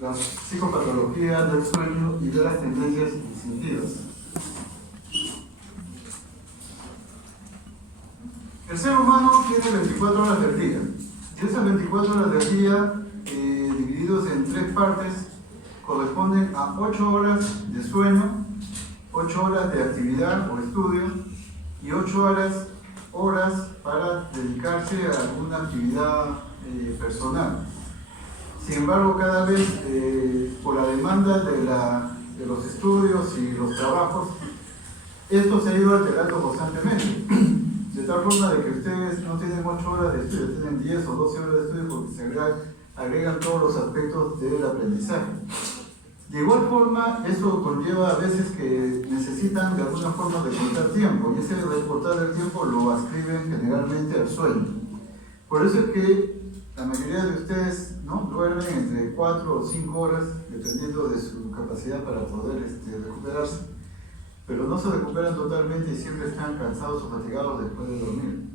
la psicopatología del sueño y de las tendencias instintivas. El ser humano tiene 24 horas del día, y esas 24 horas del día, divididos en 3 partes, corresponden a 8 horas de sueño, 8 horas de actividad o estudio y 8 horas para dedicarse a alguna actividad personal. Sin embargo, cada vez por la demanda de los estudios y los trabajos, esto se ha ido alterando constantemente, de tal forma de que ustedes no tienen 8 horas de estudio, tienen 10 o 12 horas de estudio porque se agregan todos los aspectos del aprendizaje. De igual forma, eso conlleva a veces que necesitan de alguna forma recortar tiempo, y ese recortar el tiempo lo ascriben generalmente al sueño. Por eso es que la mayoría de ustedes, ¿no?, duermen entre 4 o 5 horas, dependiendo de su capacidad para poder recuperarse, pero no se recuperan totalmente y siempre están cansados o fatigados después de dormir.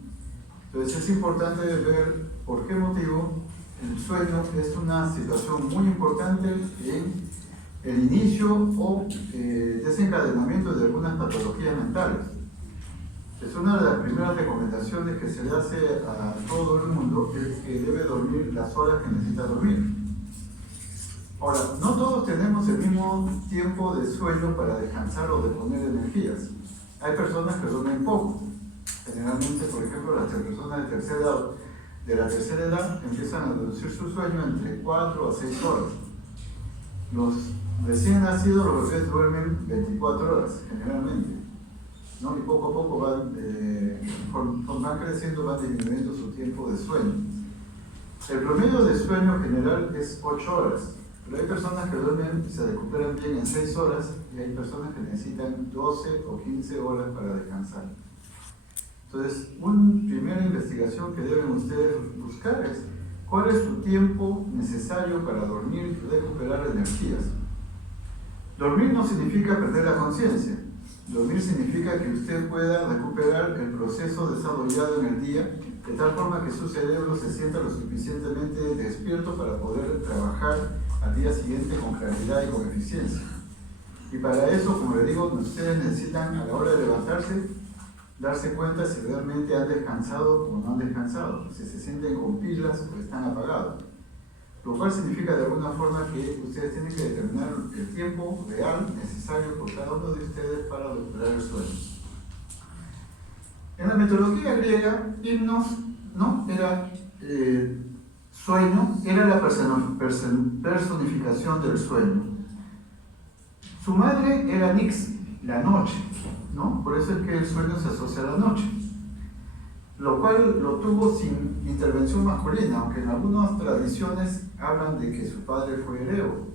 Entonces es importante ver por qué motivo el sueño es una situación muy importante en el inicio o desencadenamiento de algunas patologías mentales. Es una de las primeras recomendaciones que se le hace a todo el mundo, es que debe dormir las horas que necesita dormir. Ahora, no todos tenemos el mismo tiempo de sueño para descansar o reponer energías. Hay personas que duermen poco. Generalmente, por ejemplo, las personas de la tercera edad empiezan a reducir su sueño entre 4 a 6 horas. Los recién nacidos, los bebés duermen 24 horas, generalmente, ¿no? Y poco a poco van creciendo, van disminuyendo su tiempo de sueño. El promedio de sueño general es 8 horas, pero hay personas que duermen y se recuperan bien en 6 horas, y hay personas que necesitan 12 o 15 horas para descansar. Entonces, una primera investigación que deben ustedes buscar es cuál es su tiempo necesario para dormir y recuperar energías. Dormir no significa perder la conciencia. Dormir significa que usted pueda recuperar el proceso desarrollado en el día, de tal forma que su cerebro se sienta lo suficientemente despierto para poder trabajar al día siguiente con claridad y con eficiencia. Y para eso, como les digo, ustedes necesitan a la hora de levantarse darse cuenta si realmente han descansado o no han descansado, si se sienten con pilas o están apagados. Lo cual significa de alguna forma que ustedes tienen que determinar el tiempo real necesario por cada uno de ustedes para recuperar el sueño. En la mitología griega, himnos no era sueño, era la personificación del sueño. Su madre era Nix, la noche, ¿no? Por eso es que el sueño se asocia a la noche, lo cual lo tuvo sin intervención masculina, aunque en algunas tradiciones hablan de que su padre fue Ereo.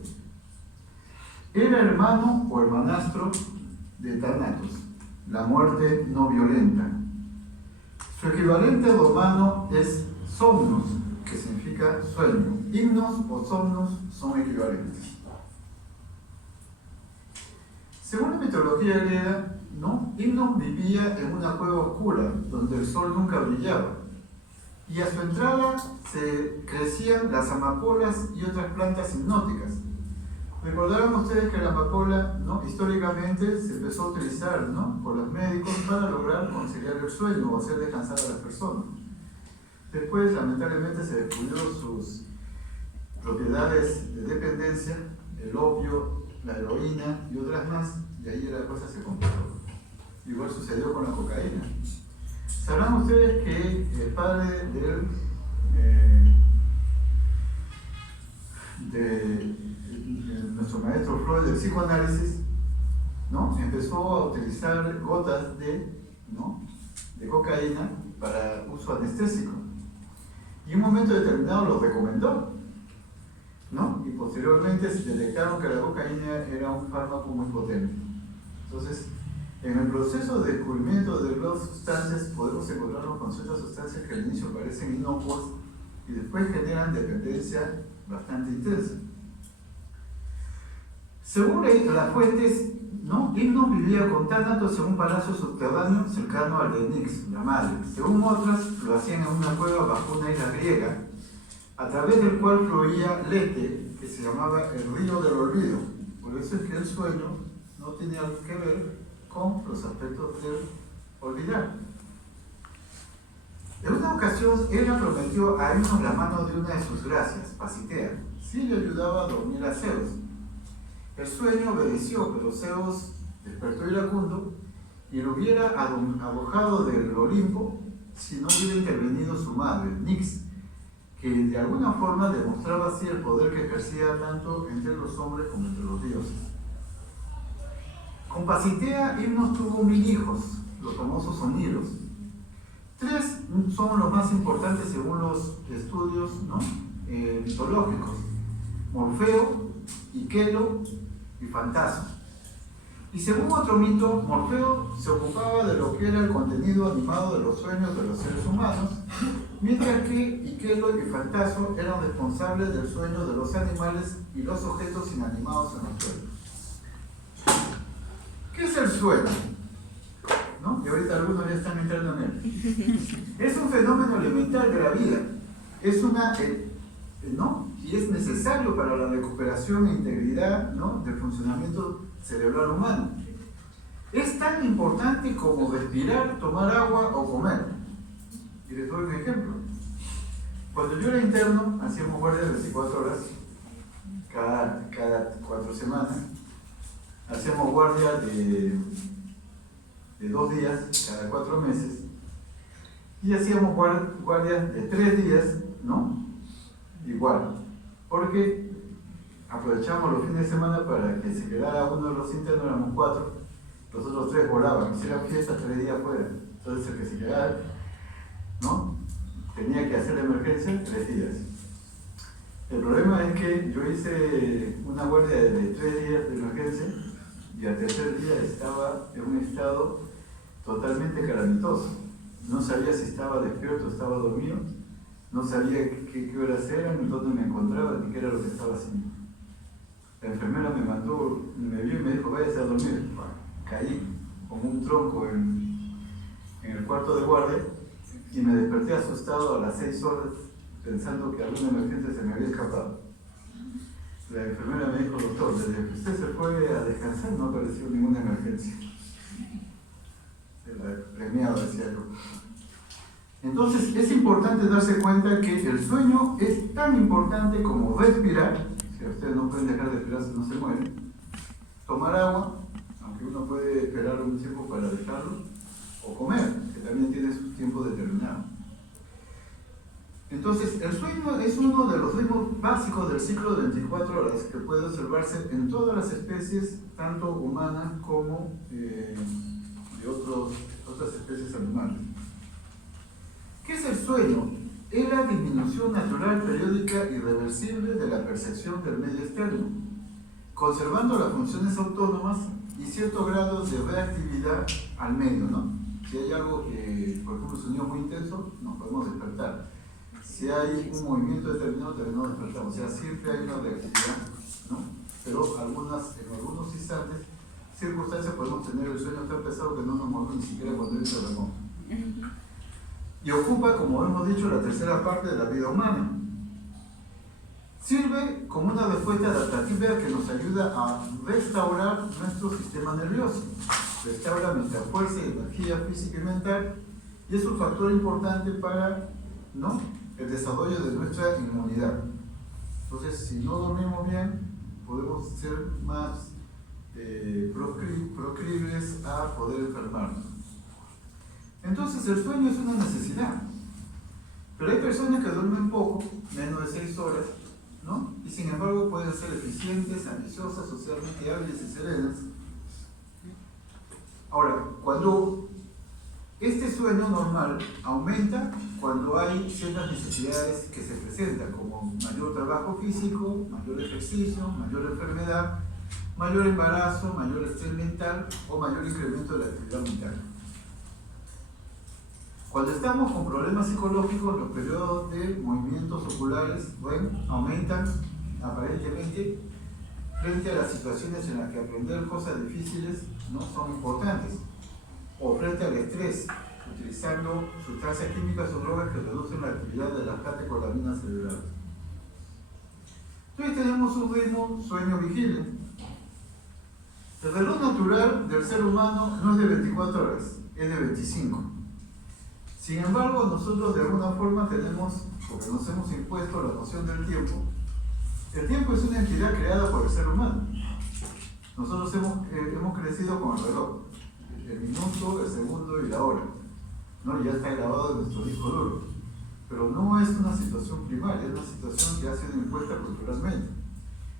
Era hermano o hermanastro de Thanatos, la muerte no violenta. Su equivalente romano es somnos, que significa sueño. Himnos o somnos son equivalentes. Según la mitología griega, ¿no?, Himnos vivía en una cueva oscura donde el sol nunca brillaba, y a su entrada se crecían las amapolas y otras plantas hipnóticas. Recordarán ustedes que la amapola, ¿no?, históricamente se empezó a utilizar, ¿no?, por los médicos para lograr conciliar el sueño o hacer descansar a las personas. Después, lamentablemente, se descubrió sus propiedades de dependencia, el opio, la heroína y otras más, y ahí la cosa se complicó. Igual sucedió con la cocaína. Sabrán ustedes que el padre de nuestro maestro Freud del psicoanálisis, ¿no?, empezó a utilizar gotas de cocaína para uso anestésico, y en un momento determinado lo recomendó, ¿no? Y posteriormente se detectaron que la cocaína era un fármaco muy potente. Entonces, en el proceso de descubrimiento de las sustancias podemos encontrarnos con ciertas sustancias que al inicio parecen inocuas y después generan dependencia bastante intensa. Según las fuentes, ¿no?, Himnos vivía con Thanatos en un palacio subterráneo cercano al de Nix, la madre. Según otras, lo hacían en una cueva bajo una isla griega, a través del cual fluía Lete, que se llamaba el río del olvido. Por eso es que el sueño no tiene algo que ver con los aspectos de olvidar. En una ocasión, Hera prometió a irnos la mano de una de sus gracias, Pasitea, si le ayudaba a dormir a Zeus. El sueño obedeció, pero Zeus despertó iracundo y lo hubiera arrojado del Olimpo si no hubiera intervenido su madre, Nix, que de alguna forma demostraba así el poder que ejercía tanto entre los hombres como entre los dioses. Con Pasitea, Himnos tuvo 1000 hijos, los famosos Oniros. 3 son los más importantes según los estudios, ¿no? Mitológicos: Morfeo, Iquelo y Fantasma. Y según otro mito, Morfeo se ocupaba de lo que era el contenido animado de los sueños de los seres humanos, mientras que Iquelo y Fantasma eran responsables del sueño de los animales y los objetos inanimados en los sueños. ¿Qué es el sueño? ¿No? Y ahorita algunos ya están entrando en él. Es un fenómeno elemental de la vida. Es ¿no? Y es necesario para la recuperación e integridad, ¿no?, del funcionamiento cerebral humano. Es tan importante como respirar, tomar agua o comer. Y les doy un ejemplo. Cuando yo era interno, hacíamos guardias de 24 horas, cada 4 semanas. Hacíamos guardias de 2 días cada 4 meses. Y hacíamos guardias de 3 días, ¿no? Igual. Porque aprovechamos los fines de semana para que se quedara uno de los internos, éramos 4, los otros 3 volaban, hicieran fiesta 3 días fuera. Entonces el que se quedara, ¿no?, tenía que hacer la emergencia 3 días. El problema es que yo hice una guardia de 3 días de emergencia y al tercer día estaba en un estado totalmente calamitoso. No sabía si estaba despierto o estaba dormido, no sabía qué horas eran, ni dónde me encontraba, ni qué era lo que estaba haciendo. La enfermera me vio y me dijo: váyase a dormir. Caí como un tronco en el cuarto de guardia y me desperté asustado a las 6 horas pensando que alguna emergencia se me había escapado. La enfermera me dijo: doctor, desde que usted se fue a descansar no apareció ninguna emergencia. Se la premiaba, decía yo. Entonces es importante darse cuenta que el sueño es tan importante como respirar. Si ustedes no pueden dejar de respirar si no se mueren. Tomar agua, aunque uno puede esperar un tiempo para dejarlo, o comer, que también tiene su tiempo determinado. Entonces, el sueño es uno de los ritmos básicos del ciclo de 24 horas que puede observarse en todas las especies, tanto humanas como de otras especies animales. ¿Qué es el sueño? Es la disminución natural, periódica y reversible de la percepción del medio externo, conservando las funciones autónomas y cierto grado de reactividad al medio, ¿no? Si hay algo que, por ejemplo, sonido muy intenso, nos podemos despertar. Si hay un movimiento determinado, también nos despertamos. O sea, siempre hay una reactividad, ¿no? Pero en algunos instantes, circunstancias, podemos tener el sueño tan pesado que no nos movemos ni siquiera cuando hay un terremoto. Y ocupa, como hemos dicho, la tercera parte de la vida humana. Sirve como una respuesta adaptativa que nos ayuda a restaurar nuestro sistema nervioso. Restaura nuestra fuerza y energía física y mental, y es un factor importante para, ¿no?, el desarrollo de nuestra inmunidad. Entonces, si no dormimos bien, podemos ser más proclives a poder enfermarnos. Entonces, el sueño es una necesidad. Pero hay personas que duermen poco, menos de 6 horas, ¿no? Y sin embargo pueden ser eficientes, ambiciosas, socialmente hábiles y serenas. Ahora, cuando este sueño normal aumenta cuando hay ciertas necesidades que se presentan, como mayor trabajo físico, mayor ejercicio, mayor enfermedad, mayor embarazo, mayor estrés mental o mayor incremento de la actividad mental. Cuando estamos con problemas psicológicos, los periodos de movimientos oculares, bueno, aumentan aparentemente frente a las situaciones en las que aprender cosas difíciles no son importantes, o frente al estrés, utilizando sustancias químicas o drogas que reducen la actividad de las catecolaminas cerebrales. Entonces tenemos un ritmo sueño-vigilia. El reloj natural del ser humano no es de 24 horas, es de 25. Sin embargo, nosotros de alguna forma tenemos, porque nos hemos impuesto la noción del tiempo, el tiempo es una entidad creada por el ser humano. Nosotros hemos crecido con el reloj, el minuto, el segundo y la hora, ¿no? Ya está grabado en nuestro disco duro. Pero no es una situación primaria, es una situación que ha sido impuesta culturalmente.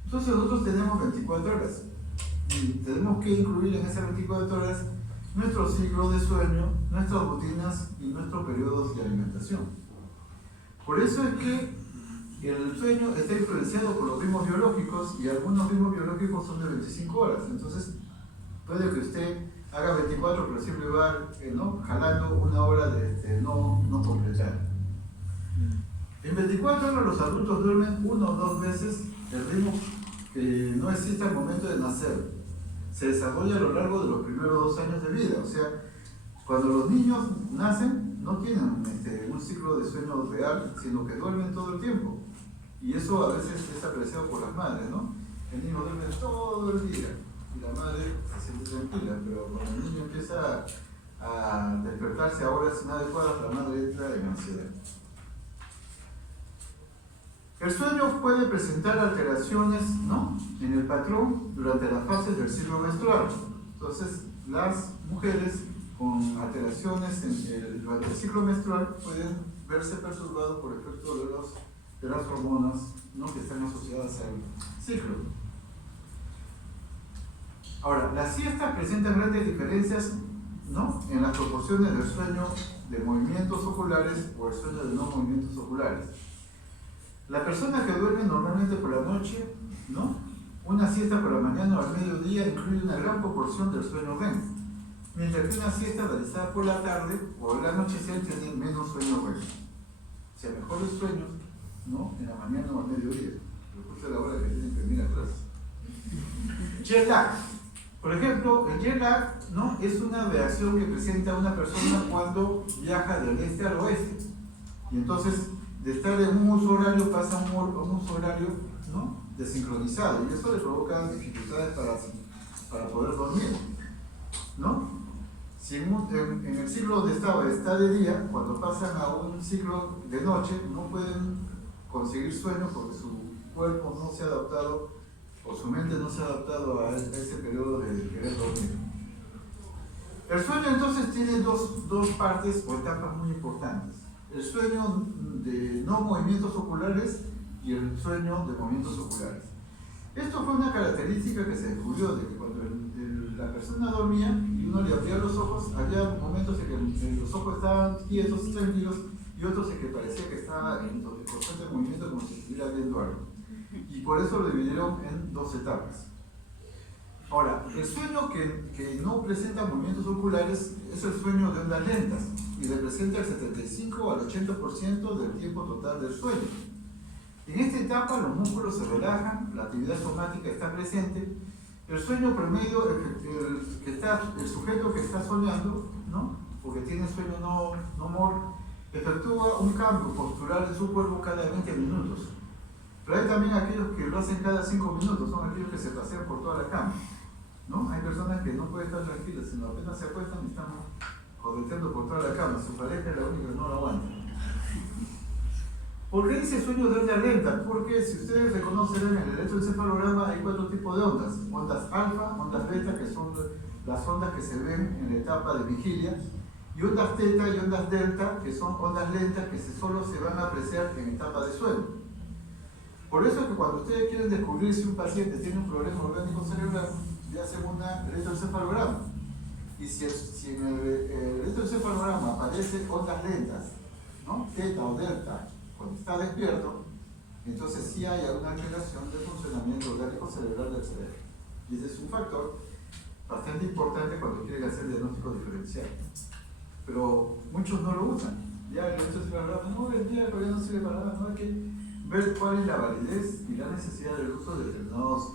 Entonces nosotros tenemos 24 horas y tenemos que incluir en esas 24 horas nuestro ciclo de sueño, nuestras rutinas y nuestros periodos de alimentación. Por eso es que el sueño está influenciado por los ritmos biológicos y algunos ritmos biológicos son de 25 horas. Entonces puede que usted haga 24 pero siempre va jalando una hora de no completar. En 24 horas los adultos duermen 1 o 2 veces el ritmo que no existe al momento de nacer. Se desarrolla a lo largo de los primeros 2 años de vida. O sea, cuando los niños nacen no tienen un ciclo de sueño real, sino que duermen todo el tiempo. Y eso a veces es apreciado por las madres, ¿no? El niño duerme todo el día y la madre se siente tranquila, pero cuando el niño empieza a despertarse a horas inadecuadas, la madre entra en ansiedad. El sueño puede presentar alteraciones, ¿no?, en el patrón durante las fases del ciclo menstrual. Entonces, las mujeres con alteraciones durante el ciclo menstrual pueden verse perturbados por efecto de las hormonas, ¿no?, que están asociadas al ciclo. Ahora, las siestas presentan grandes diferencias, ¿no?, en las proporciones del sueño de movimientos oculares o el sueño de no movimientos oculares. La persona que duerme normalmente por la noche, ¿no?, una siesta por la mañana o al mediodía incluye una gran proporción del sueño REM, mientras que una siesta realizada por la tarde o al anochecer tiene menos sueño REM. O sea, mejores sueños, ¿no?, en la mañana o al mediodía. Recuerda la hora que tienen que venir a clase. Jet lag. Por ejemplo, el jet lag, ¿no?, es una reacción que presenta una persona cuando viaja del este al oeste. Y entonces, de estar en un uso horario pasa a un uso horario, ¿no?, desincronizado, y eso le provoca dificultades para poder dormir, ¿no? Si en el ciclo donde está de día, cuando pasan a un ciclo de noche, no pueden conseguir sueño porque su cuerpo no se ha adaptado, o su mente no se ha adaptado a ese periodo de querer dormir. El sueño entonces tiene dos partes o etapas muy importantes. El sueño de no movimientos oculares y el sueño de movimientos oculares. Esto fue una característica que se descubrió de que cuando la persona dormía y uno le abría los ojos, había momentos en que los ojos estaban quietos, tranquilos, y otros en que parecía que estaba en constante movimiento como si estuviera viendo algo. Y por eso lo dividieron en 2 etapas. Ahora, el sueño que no presenta movimientos oculares es el sueño de ondas lentas y representa el 75 al 80% del tiempo total del sueño. En esta etapa los músculos se relajan, la actividad somática está presente, el sueño promedio, el sujeto que está soñando, ¿no?, porque tiene sueño no mor, efectúa un cambio postural de su cuerpo cada 20 minutos. Pero hay también aquellos que lo hacen cada 5 minutos, son aquellos que se pasean por toda la cama, ¿no? Hay personas que no pueden estar tranquilas, sino apenas se acuestan y están correteando por toda la cama, su pareja es la única que no la aguanta. ¿Por qué dice sueño de onda lenta? Porque si ustedes reconocen en el electroencefalograma hay 4 tipos de ondas: ondas alfa, ondas beta, que son las ondas que se ven en la etapa de vigilia, y ondas teta y ondas delta, que son ondas lentas que solo se van a apreciar en etapa de sueño. Por eso es que cuando ustedes quieren descubrir si un paciente tiene un problema orgánico cerebral, le hacen un electroencefalograma. Y si en el electroencefalograma aparecen ondas lentas, ¿no?, teta o delta, cuando está despierto, entonces sí hay alguna alteración del funcionamiento orgánico cerebral del cerebro. Y ese es un factor bastante importante cuando quieren hacer diagnóstico diferencial. Pero muchos no lo usan. Ya el electroencefalograma, no, el día todavía no sirve para nada, no hay que ver cuál es la validez y la necesidad del uso de determinados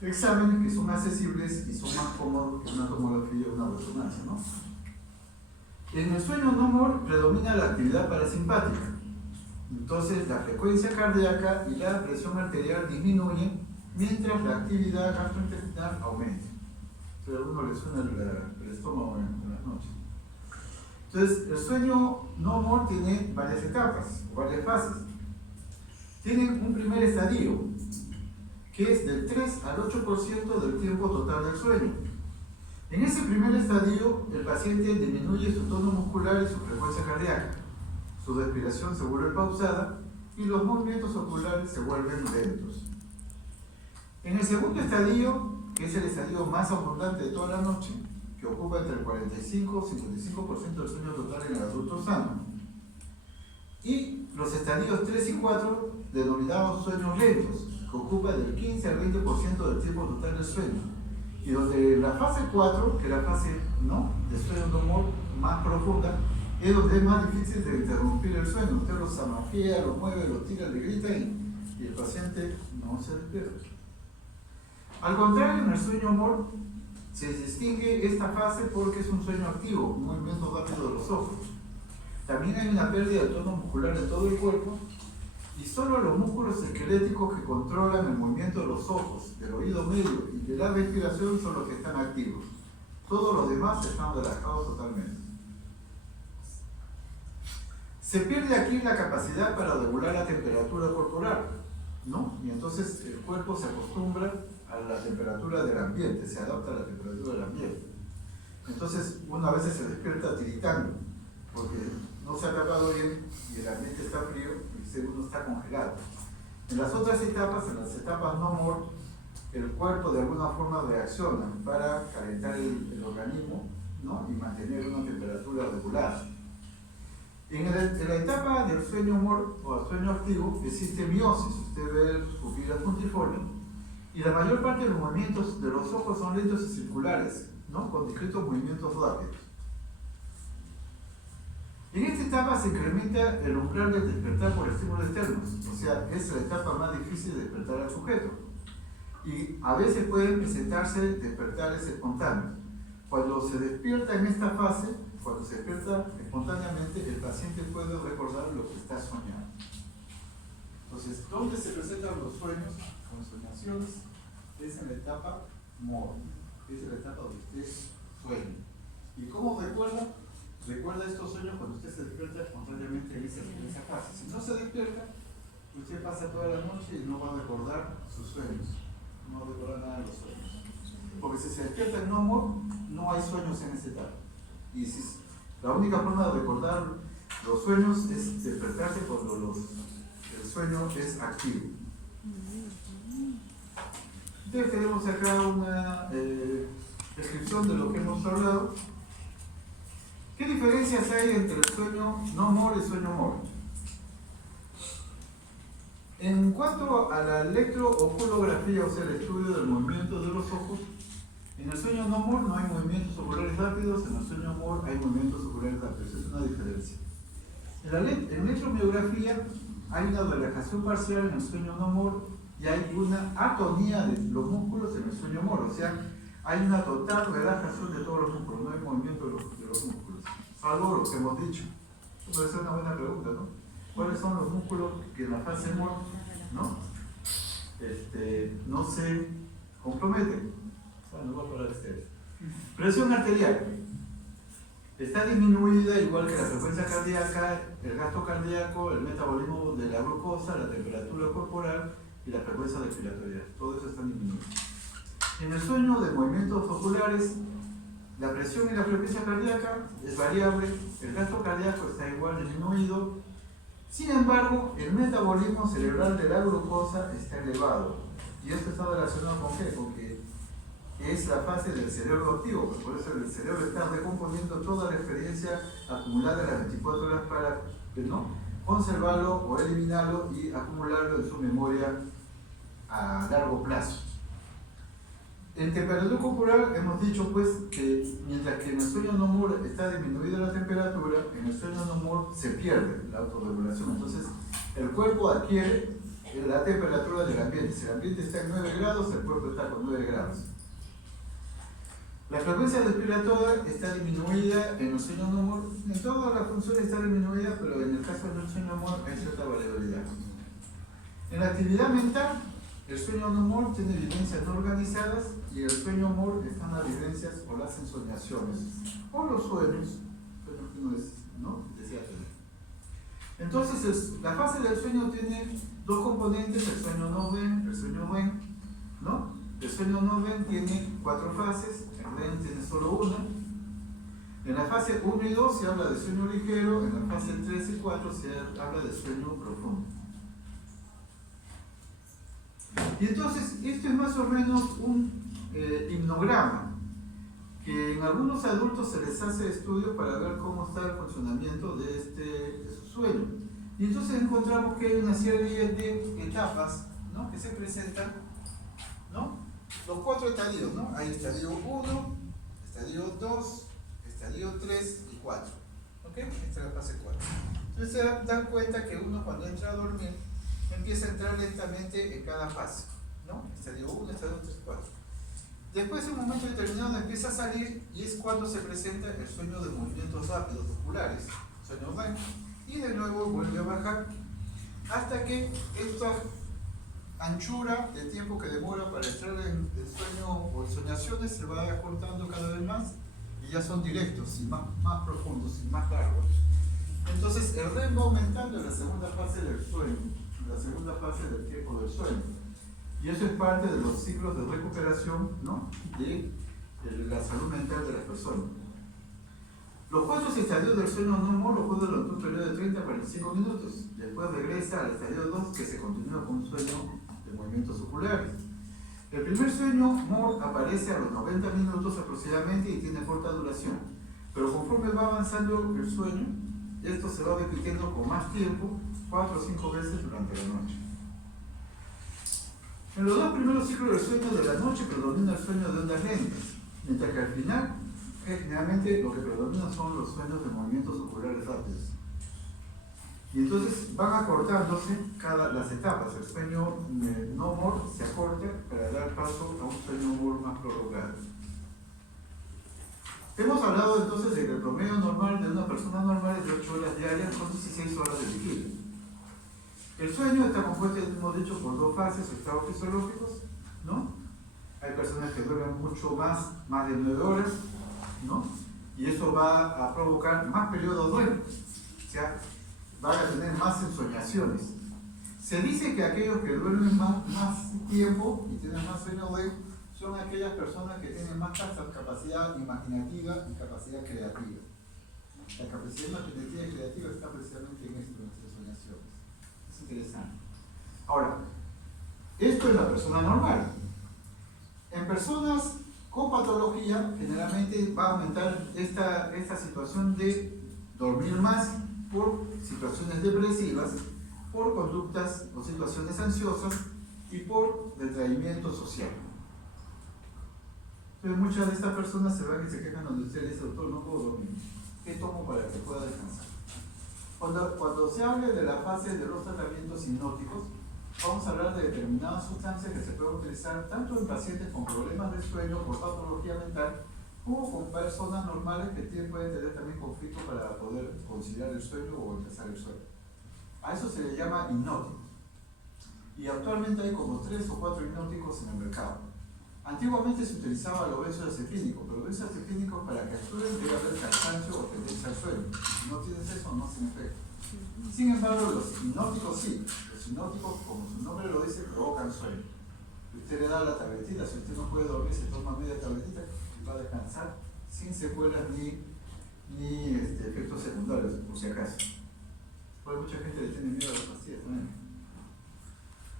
exámenes que son accesibles y son más cómodos que una tomografía o una resonancia, ¿no? En el sueño no mor predomina la actividad parasimpática. Entonces la frecuencia cardíaca y la presión arterial disminuyen mientras la actividad gastrointestinal aumenta. Entonces a uno le suena el estómago en las noches. Entonces el sueño no-MOR tiene varias etapas, varias fases. Tiene un primer estadio, que es del 3 al 8% del tiempo total del sueño. En ese primer estadio, el paciente disminuye su tono muscular y su frecuencia cardíaca. Su respiración se vuelve pausada y los movimientos oculares se vuelven lentos. En el segundo estadio, que es el estadio más abundante de toda la noche, que ocupa entre el 45 y 55% del sueño total en el adulto sano, y los estadios 3 y 4, denominados sueños lentos, que ocupa del 15 al 20% del tiempo total del sueño, y donde la fase 4, que es la fase de sueño no-MOR más profunda, es donde es más difícil de interrumpir el sueño. Usted lo zamajea, lo mueve, lo tira, le grita y el paciente no se despierta. Al contrario, en el sueño MOR se distingue esta fase porque es un sueño activo, un movimiento rápido de los ojos. También hay una pérdida de tono muscular en todo el cuerpo y solo los músculos esqueléticos que controlan el movimiento de los ojos, del oído medio y de la respiración son los que están activos. Todos los demás están relajados totalmente. Se pierde aquí la capacidad para regular la temperatura corporal, y entonces el cuerpo se acostumbra a la temperatura del ambiente, se adapta a la temperatura del ambiente. Entonces uno a veces se despierta tiritando, porque no se ha tapado bien y el ambiente está frío y uno está congelado. En las otras etapas, en las etapas no-MOR, el cuerpo de alguna forma reacciona para calentar el organismo, y mantener una temperatura regular. En la etapa del sueño MOR o sueño activo existe miosis, usted ve pupilas puntiformes, y la mayor parte de los movimientos de los ojos son lentos y circulares, con discretos movimientos rápidos. En esta etapa se incrementa el umbral del despertar por estímulos externos, o sea, es la etapa más difícil de despertar al sujeto. Y a veces pueden presentarse despertares espontáneos. Cuando se despierta en esta fase, cuando se despierta espontáneamente, el paciente puede recordar lo que está soñando. Entonces, ¿dónde se presentan los sueños con soñaciones? Es en la etapa MOR, es en la etapa donde usted sueña. ¿Y cómo recuerda? Recuerda estos sueños cuando usted se despierta espontáneamente en esa fase. Si no se despierta, usted pasa toda la noche y no va a recordar sus sueños. No va a recordar nada de los sueños. Porque si se despierta en no-MOR, no hay sueños en esa etapa. Y la única forma de recordar los sueños es despertarse cuando el sueño es activo. Entonces tenemos acá una descripción de lo que hemos hablado. ¿Qué diferencias hay entre el sueño no-MOR y sueño MOR? En cuanto a la electrooculografía, o sea, el estudio del movimiento de los ojos, en el sueño no-MOR no hay movimientos oculares rápidos, en el sueño MOR hay movimientos oculares rápidos, es una diferencia. En electromiografía hay una relajación parcial en el sueño no-MOR y hay una atonía de los músculos en el sueño MOR, o sea, hay una total relajación de todos los músculos, no hay movimiento de los músculos, salvo lo que hemos dicho. Esto puede ser una buena pregunta, ¿no? ¿Cuáles son los músculos que en la fase MOR no se comprometen? No voy a parar presión arterial. Está disminuida igual que la frecuencia cardíaca, el gasto cardíaco, el metabolismo de la glucosa, la temperatura corporal y la frecuencia respiratoria. Todo eso está disminuido. En el sueño de movimientos oculares, la presión y la frecuencia cardíaca es variable, el gasto cardíaco está igual disminuido. Sin embargo, el metabolismo cerebral de la glucosa está elevado. Y esto está relacionado con ¿qué? Con que es la fase del cerebro activo, por eso el cerebro está recomponiendo toda la experiencia acumulada en las 24 horas para conservarlo o eliminarlo y acumularlo en su memoria a largo plazo. En temperatura corporal hemos dicho pues que mientras que en el sueño no-MOR está disminuida la temperatura, en el sueño no-MOR se pierde la autorregulación. Entonces el cuerpo adquiere la temperatura del ambiente. Si el ambiente está en 9 grados, el cuerpo está con 9 grados. La frecuencia respiratoria está disminuida en el sueño no humor, en todas las funciones está disminuida, pero en el caso del sueño no humor hay cierta variabilidad. En la actividad mental, el sueño no humor tiene vivencias no organizadas y el sueño humor están las vivencias o las ensoñaciones, o los sueños, que uno desea tener. Entonces, la fase del sueño tiene dos componentes, el sueño no REM, el sueño REM, ¿no? El sueño no REM tiene 4 fases, el REM tiene solo una. En la fase 1 y 2 se habla de sueño ligero, en la fase 3 y 4 se habla de sueño profundo. Y entonces, esto es más o menos un hipnograma, que en algunos adultos se les hace estudios para ver cómo está el funcionamiento de su sueño. Y entonces encontramos que hay una serie de etapas, ¿no?, que se presentan, ¿no? Los 4 estadios, ¿no? Hay estadio 1, estadio 2, estadio 3 y 4. ¿Ok? Esta es la fase 4. Entonces se dan cuenta que uno cuando entra a dormir empieza a entrar lentamente en cada fase, ¿no? Estadio 1, estadio 3 y 4. Después, en un momento determinado, empieza a salir y es cuando se presenta el sueño de movimientos rápidos oculares, sueño REM, y de nuevo vuelve a bajar hasta que esta anchura de tiempo que demora para entrar en el sueño o en soñaciones se va acortando cada vez más y ya son directos y más profundos y más largos. Entonces el REM va aumentando en la segunda fase del sueño, en la segunda fase del tiempo del sueño. Y eso es parte de los ciclos de recuperación, ¿no?, de la salud mental de las personas. Los 4 estadios del sueño no humor ocurren durante un periodo de 30 a 45 minutos. Después regresa al estadio 2, que se continúa con un sueño de movimientos oculares. El primer sueño MOR aparece a los 90 minutos aproximadamente y tiene corta duración. Pero conforme va avanzando el sueño, esto se va repitiendo con más tiempo, 4 o 5 veces durante la noche. En los 2 primeros ciclos del sueño de la noche predomina el sueño de ondas lentas, mientras que al final, generalmente lo que predomina son los sueños de movimientos oculares rápidos. Y entonces van acortándose las etapas. El sueño no MOR se acorta para dar paso a un sueño MOR más prolongado. Hemos hablado entonces de que el promedio normal de una persona normal es de 8 horas diarias con 16 horas de vigilia. El sueño está compuesto, hemos dicho, por 2 fases o estados fisiológicos, ¿no? Hay personas que duermen mucho más de 9 horas, ¿no? Y eso va a provocar más periodos de REM, o sea, van a tener más ensoñaciones. Se dice que aquellos que duermen más tiempo y tienen más sueño REM son aquellas personas que tienen más capacidad imaginativa y capacidad creativa. La capacidad imaginativa y creativa está precisamente en esto, en nuestras soñaciones. Es interesante. Ahora, esto es la persona normal. En personas con patología, generalmente va a aumentar esta situación de dormir más por situaciones depresivas, por conductas o situaciones ansiosas y por retraimiento social. Entonces muchas de estas personas se van y se quejan donde usted le dice: doctor, no puedo dormir. ¿Qué tomo para que pueda descansar? Cuando se hable de la fase de los tratamientos hipnóticos, vamos a hablar de determinadas sustancias que se pueden utilizar tanto en pacientes con problemas de sueño por patología mental, como con personas normales que pueden tener también conflicto para poder conciliar el sueño o empezar el sueño. A eso se le llama hipnótico. Y actualmente hay como 3 o 4 hipnóticos en el mercado. Antiguamente se utilizaba los benzodiazepínicos, pero los benzodiazepínicos, para que actúen debe haber cansancio o tendencia al sueño. Si no tienes eso, no hacen efecto. Sin embargo, los hipnóticos sí. Los hipnóticos, como su nombre lo dice, provocan sueño. Usted le da la tabletita, si usted no puede dormir, se toma media tabletita y va a descansar sin secuelas ni efectos secundarios, por si acaso. Porque mucha gente le tiene miedo a las pastillas también.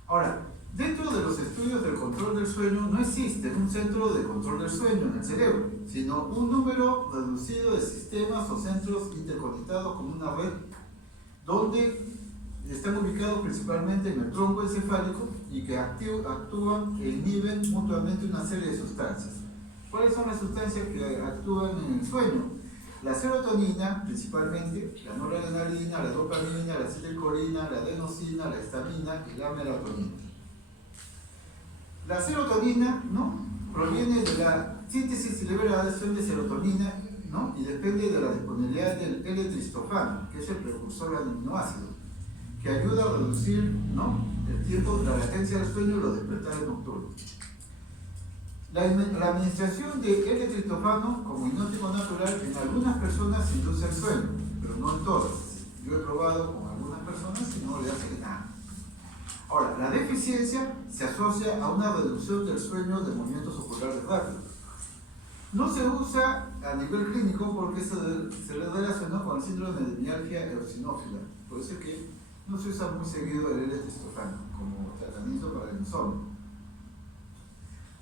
Ahora, dentro de los estudios del control del sueño no existe un centro de control del sueño en el cerebro, sino un número reducido de sistemas o centros interconectados con una red, donde están ubicados principalmente en el tronco encefálico y que actúan e inhiben mutuamente una serie de sustancias. ¿Cuáles son las sustancias que actúan en el sueño? La serotonina, principalmente, la noradrenalina, la dopamina, la acetilcolina, la adenosina, la histamina y la melatonina. La serotonina, ¿no?, proviene de la síntesis y liberación de serotonina, ¿no? Y depende de la disponibilidad del L-triptofano, que es el precursor del aminoácido, que ayuda a reducir, ¿no?, el tiempo, la latencia del sueño y los despertares nocturnos. La administración de L-triptofano como hipnótico natural en algunas personas induce el sueño, pero no en todas. Yo he probado con algunas personas y no le hace nada. Ahora, la deficiencia se asocia a una reducción del sueño de movimientos oculares rápidos. No se usa a nivel clínico porque se relaciona con el síndrome de mialgia eosinófila. Por eso es que no se usa muy seguido el L-triptofano como tratamiento para el insomnio.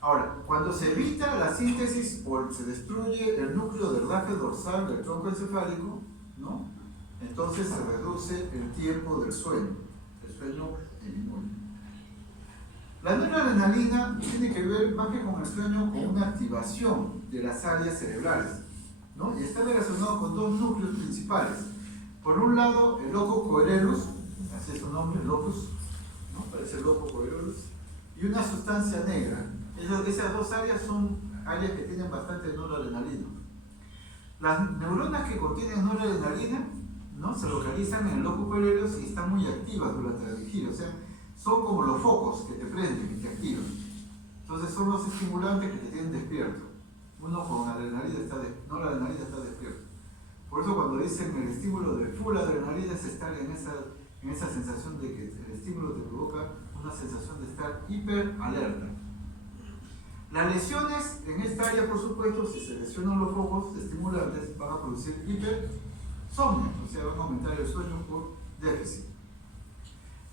Ahora, cuando se evita la síntesis o se destruye el núcleo del raje dorsal del tronco encefálico, ¿no?, entonces se reduce el tiempo del sueño. El sueño disminuye. La noradrenalina tiene que ver más que con el sueño, con una activación de las áreas cerebrales, ¿no? Y está relacionado con dos núcleos principales. Por un lado, el locus coeruleus, así es su nombre, locus, ¿no?, parece locus coeruleus, y una sustancia negra. Esas dos áreas son áreas que tienen bastante noradrenalina. Las neuronas que contienen noradrenalina, ¿no?, se localizan en el locus coeruleus y están muy activas durante la vigilia. O sea, son como los focos que te prenden, que te activan. Entonces son los estimulantes que te tienen despierto. Uno con adrenalina noradrenalina está despierto. Por eso cuando dicen el estímulo de full adrenalina es estar en esa sensación de que el estímulo te provoca una sensación de estar hiper alerta. Las lesiones en esta área, por supuesto, si se lesionan los focos estimulantes, van a producir hipersomnio, o sea, van a aumentar el sueño por déficit.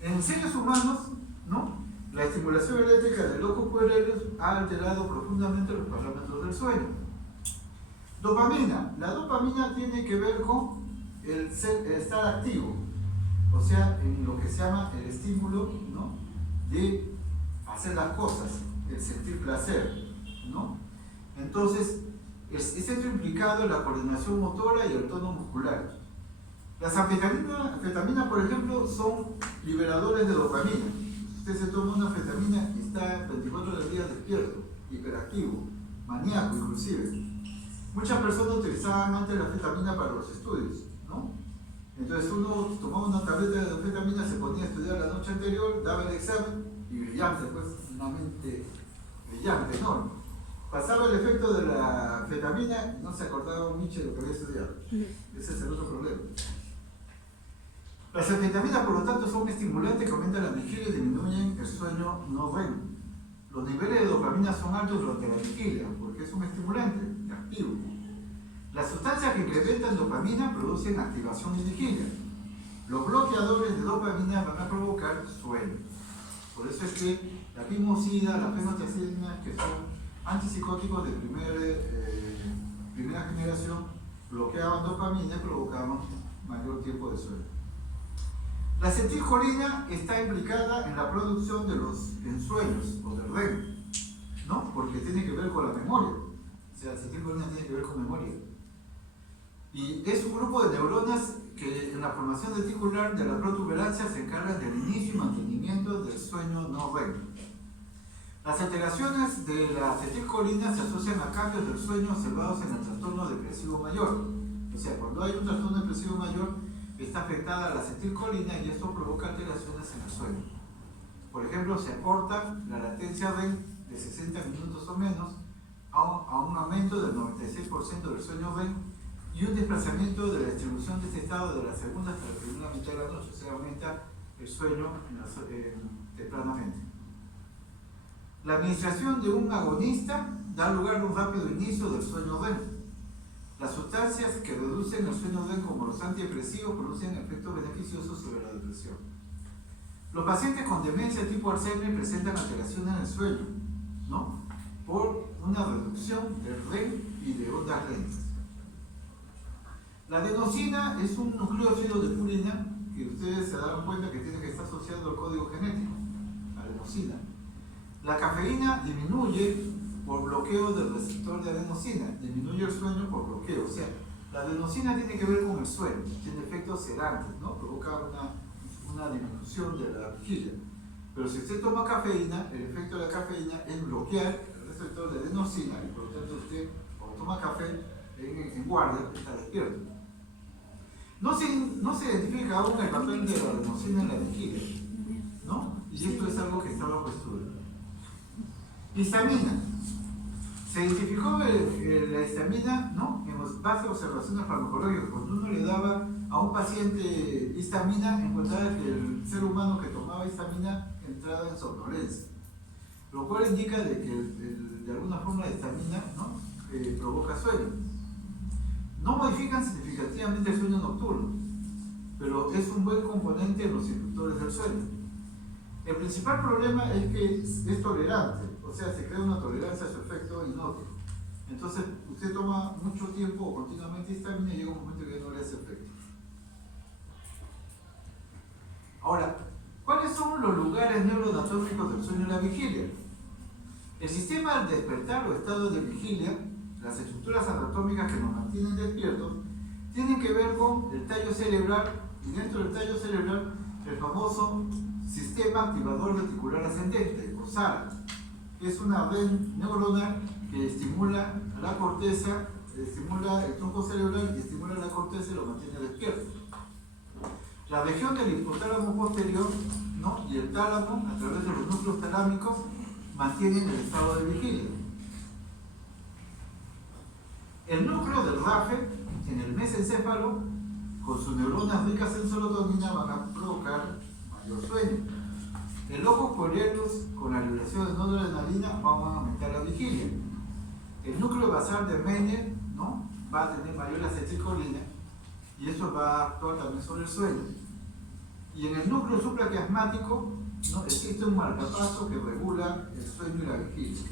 En seres humanos, ¿no?, la estimulación eléctrica del locus coeruleus ha alterado profundamente los parámetros del sueño. Dopamina. La dopamina tiene que ver con el estar activo, o sea, en lo que se llama el estímulo, ¿no?, de hacer las cosas, el sentir placer, ¿no? Entonces, es esto implicado en la coordinación motora y el tono muscular. Las anfetaminas, por ejemplo, son liberadores de dopamina. Usted se toma una anfetamina y está 24 horas al día despierto, hiperactivo, maníaco inclusive. Muchas personas utilizaban antes la anfetamina para los estudios, ¿no? Entonces uno tomaba una tableta de anfetamina, se ponía a estudiar la noche anterior, daba el examen y brillante, pues, una mente brillante, enorme. Pasaba el efecto de la anfetamina y no se acordaba un nicho de lo que había estudiado. Ese es el otro problema. Las anfetaminas, por lo tanto, son estimulantes que aumentan la vigilia y disminuyen el sueño no REM. Los niveles de dopamina son altos durante la vigilia porque es un estimulante activo. Las sustancias que incrementan dopamina producen activación y vigilia. Los bloqueadores de dopamina van a provocar sueño. Por eso es que la pimosina, la fenotazina, que son antipsicóticos de primera generación, bloqueaban dopamina y provocaban mayor tiempo de sueño. La acetilcolina está implicada en la producción de los ensueños o del REM, ¿no?, porque tiene que ver con la memoria. O sea, la acetilcolina tiene que ver con memoria. Y es un grupo de neuronas que en la formación reticular de la protuberancia se encargan del inicio y mantenimiento del sueño no REM. Las alteraciones de la acetilcolina se asocian a cambios del sueño observados en el trastorno depresivo mayor. O sea, cuando hay un trastorno depresivo mayor, está afectada la acetilcolina y esto provoca alteraciones en el sueño. Por ejemplo, se acorta la latencia REM de 60 minutos o menos a un aumento del 96% del sueño REM y un desplazamiento de la distribución de este estado de la segunda hasta la primera mitad de la noche. O sea, aumenta el sueño tempranamente. La administración de un agonista da lugar a un rápido inicio del sueño REM. Las sustancias que reducen el sueño REM, como los antidepresivos, producen efectos beneficiosos sobre la depresión. Los pacientes con demencia tipo Alzheimer presentan alteraciones en el sueño, ¿no?, por una reducción del REM y de ondas lentas. La adenosina es un nucleósido de purina que ustedes se darán cuenta que tiene que estar asociado al código genético, adenosina. La cafeína disminuye por bloqueo del receptor de adenosina, disminuye el sueño por bloqueo. O sea, la adenosina tiene que ver con el sueño, tiene efectos sedantes, ¿no?, provoca una disminución de la vigilia. Pero si usted toma cafeína, el efecto de la cafeína es bloquear el receptor de adenosina, y por lo tanto usted, cuando toma café en guardia, está despierto. No se identifica aún el papel de la adenosina en la vigilia, ¿no? Y esto es algo que está bajo estudio. Histamina. Se identificó la histamina, ¿no?, en base a observaciones farmacológicas. Cuando uno le daba a un paciente histamina, encontraba que el ser humano que tomaba histamina entraba en somnolencia, lo cual indica de que de alguna forma la histamina, ¿no?, provoca sueño. No modifican significativamente el sueño nocturno, pero es un buen componente en los inductores del sueño. El principal problema es que es tolerante, o sea, se crea una tolerancia a su efecto hipnótico. Entonces, usted toma mucho tiempo o continuamente histamina y llega un momento que no le hace efecto. Ahora, ¿cuáles son los lugares neuroanatómicos del sueño y la vigilia? El sistema al despertar o estado de vigilia, las estructuras anatómicas que nos mantienen despiertos, tienen que ver con el tallo cerebral, y dentro del tallo cerebral, el famoso sistema activador reticular ascendente, o SARA, que es una red neuronal que estimula la corteza, estimula el tronco cerebral y estimula la corteza y lo mantiene despierto. La región del hipotálamo posterior, ¿no?, y el tálamo, a través de los núcleos talámicos, mantienen el estado de vigilia. El núcleo del RAFE, en el mesencéfalo, con sus neuronas ricas en serotonina, van a provocar mayor sueño. El locus coeruleus, con la liberación de noradrenalina, va a aumentar la vigilia. El núcleo basal de Meyner, ¿no?, va a tener mayor acetilcolina y eso va a actuar también sobre el sueño. Y en el núcleo supraquiasmático, ¿no?, existe un marcapaso que regula el sueño y la vigilia.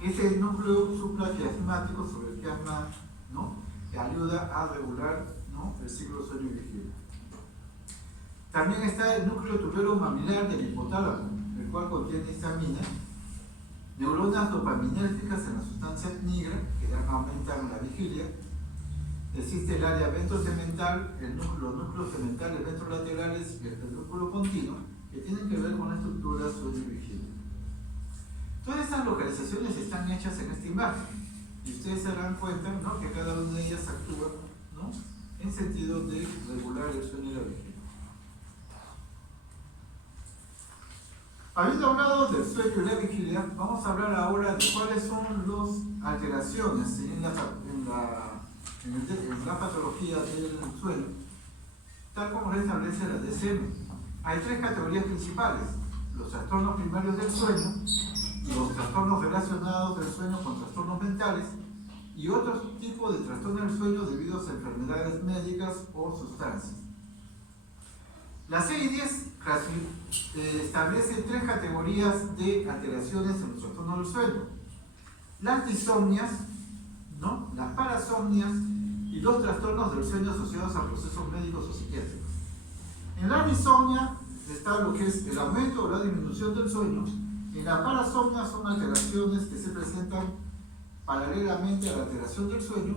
Ese núcleo supraquiasmático sobre el quiasma, ¿no?, que ayuda a regular, ¿no?, el ciclo de sueño y vigilia. También está el núcleo tubero mamilar del hipotálamo, el cual contiene histamina, neuronas dopaminérgicas en la sustancia nigra, que ya aumentan la vigilia. Existe el área ventrosegmental, los núcleos segmentales ventrolaterales y el pedúnculo continuo, que tienen que ver con la estructura sueño y vigilia. Todas estas localizaciones están hechas en esta imagen, y ustedes se darán cuenta, ¿no?, que cada una de ellas actúa, ¿no?, en sentido de regular el sueño y la vigilia. Habiendo hablado del sueño y la vigilia, vamos a hablar ahora de cuáles son las alteraciones en la patología del sueño, tal como lo establece la DSM. Hay tres categorías principales: los trastornos primarios del sueño, los trastornos relacionados del sueño con trastornos mentales y otros tipos de trastornos del sueño debido a enfermedades médicas o sustancias. La CI-10 establece tres categorías de alteraciones en los trastornos del sueño: las disomnias, ¿no?, las parasomnias y los trastornos del sueño asociados a procesos médicos o psiquiátricos. En la disomnia está lo que es el aumento o la disminución del sueño. En la parasomnia son alteraciones que se presentan paralelamente a la alteración del sueño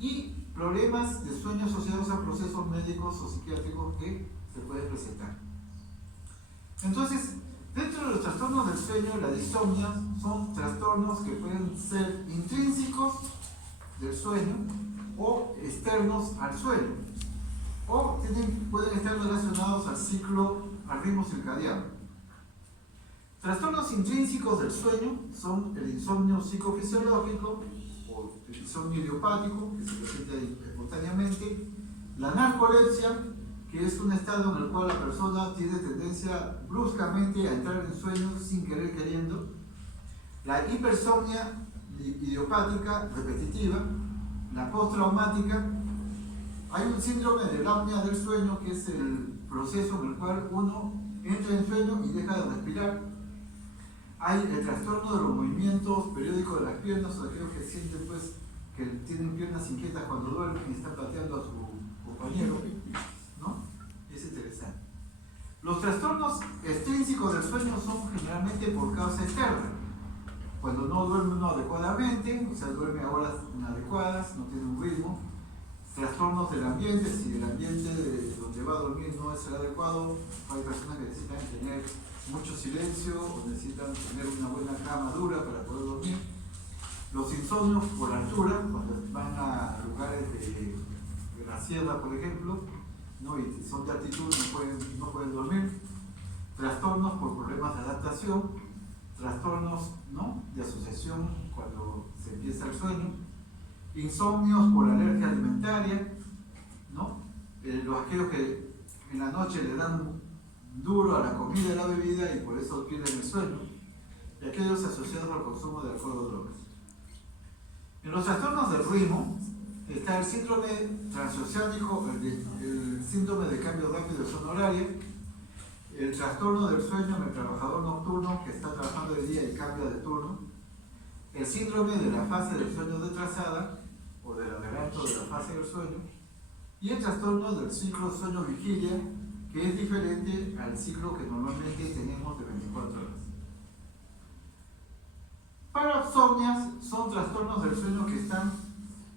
y problemas de sueño asociados a procesos médicos o psiquiátricos que se pueden presentar. Entonces, dentro de los trastornos del sueño, la disomnia son trastornos que pueden ser intrínsecos del sueño o externos al sueño, o pueden estar relacionados al ritmo circadiano. Trastornos intrínsecos del sueño son el insomnio psicofisiológico o el insomnio idiopático, que se presenta espontáneamente, la narcolepsia, que es un estado en el cual la persona tiene tendencia bruscamente a entrar en sueño sin querer queriendo, la hipersomnia idiopática repetitiva, la postraumática. Hay un síndrome de la apnea del sueño, que es el proceso en el cual uno entra en sueño y deja de respirar. Hay el trastorno de los movimientos periódicos de las piernas, o aquellos que sienten pues que tienen piernas inquietas cuando duermen y están pateando a su compañero, ¿no? Es interesante. Los trastornos extrínsecos del sueño son generalmente por causa externa. Cuando no duerme uno adecuadamente, o sea, duerme a horas inadecuadas, no tiene un ritmo. Trastornos del ambiente: si el ambiente donde va a dormir no es el adecuado, hay personas que necesitan tener mucho silencio o necesitan tener una buena cama dura para poder dormir. insomnios por altura, cuando van a lugares de la sierra, por ejemplo, ¿no? Y son de altitud, no pueden dormir. Trastornos por problemas de adaptación, trastornos, ¿no?, de asociación cuando se empieza el sueño, insomnios por alergia alimentaria, ¿no? Aquellos que en la noche le dan duro a la comida y la bebida y por eso pierden el sueño, y aquellos asociados al consumo de alcohol o drogas. En los trastornos del ritmo está el síndrome transoceánico, el síndrome de cambio rápido de zona horaria, el trastorno del sueño en el trabajador nocturno que está trabajando de día y cambia de turno, el síndrome de la fase del sueño retrasada o del adelanto de la fase del sueño, y el trastorno del ciclo sueño-vigilia, que es diferente al ciclo que normalmente tenemos de 24 horas. Parasomnias son trastornos del sueño que están,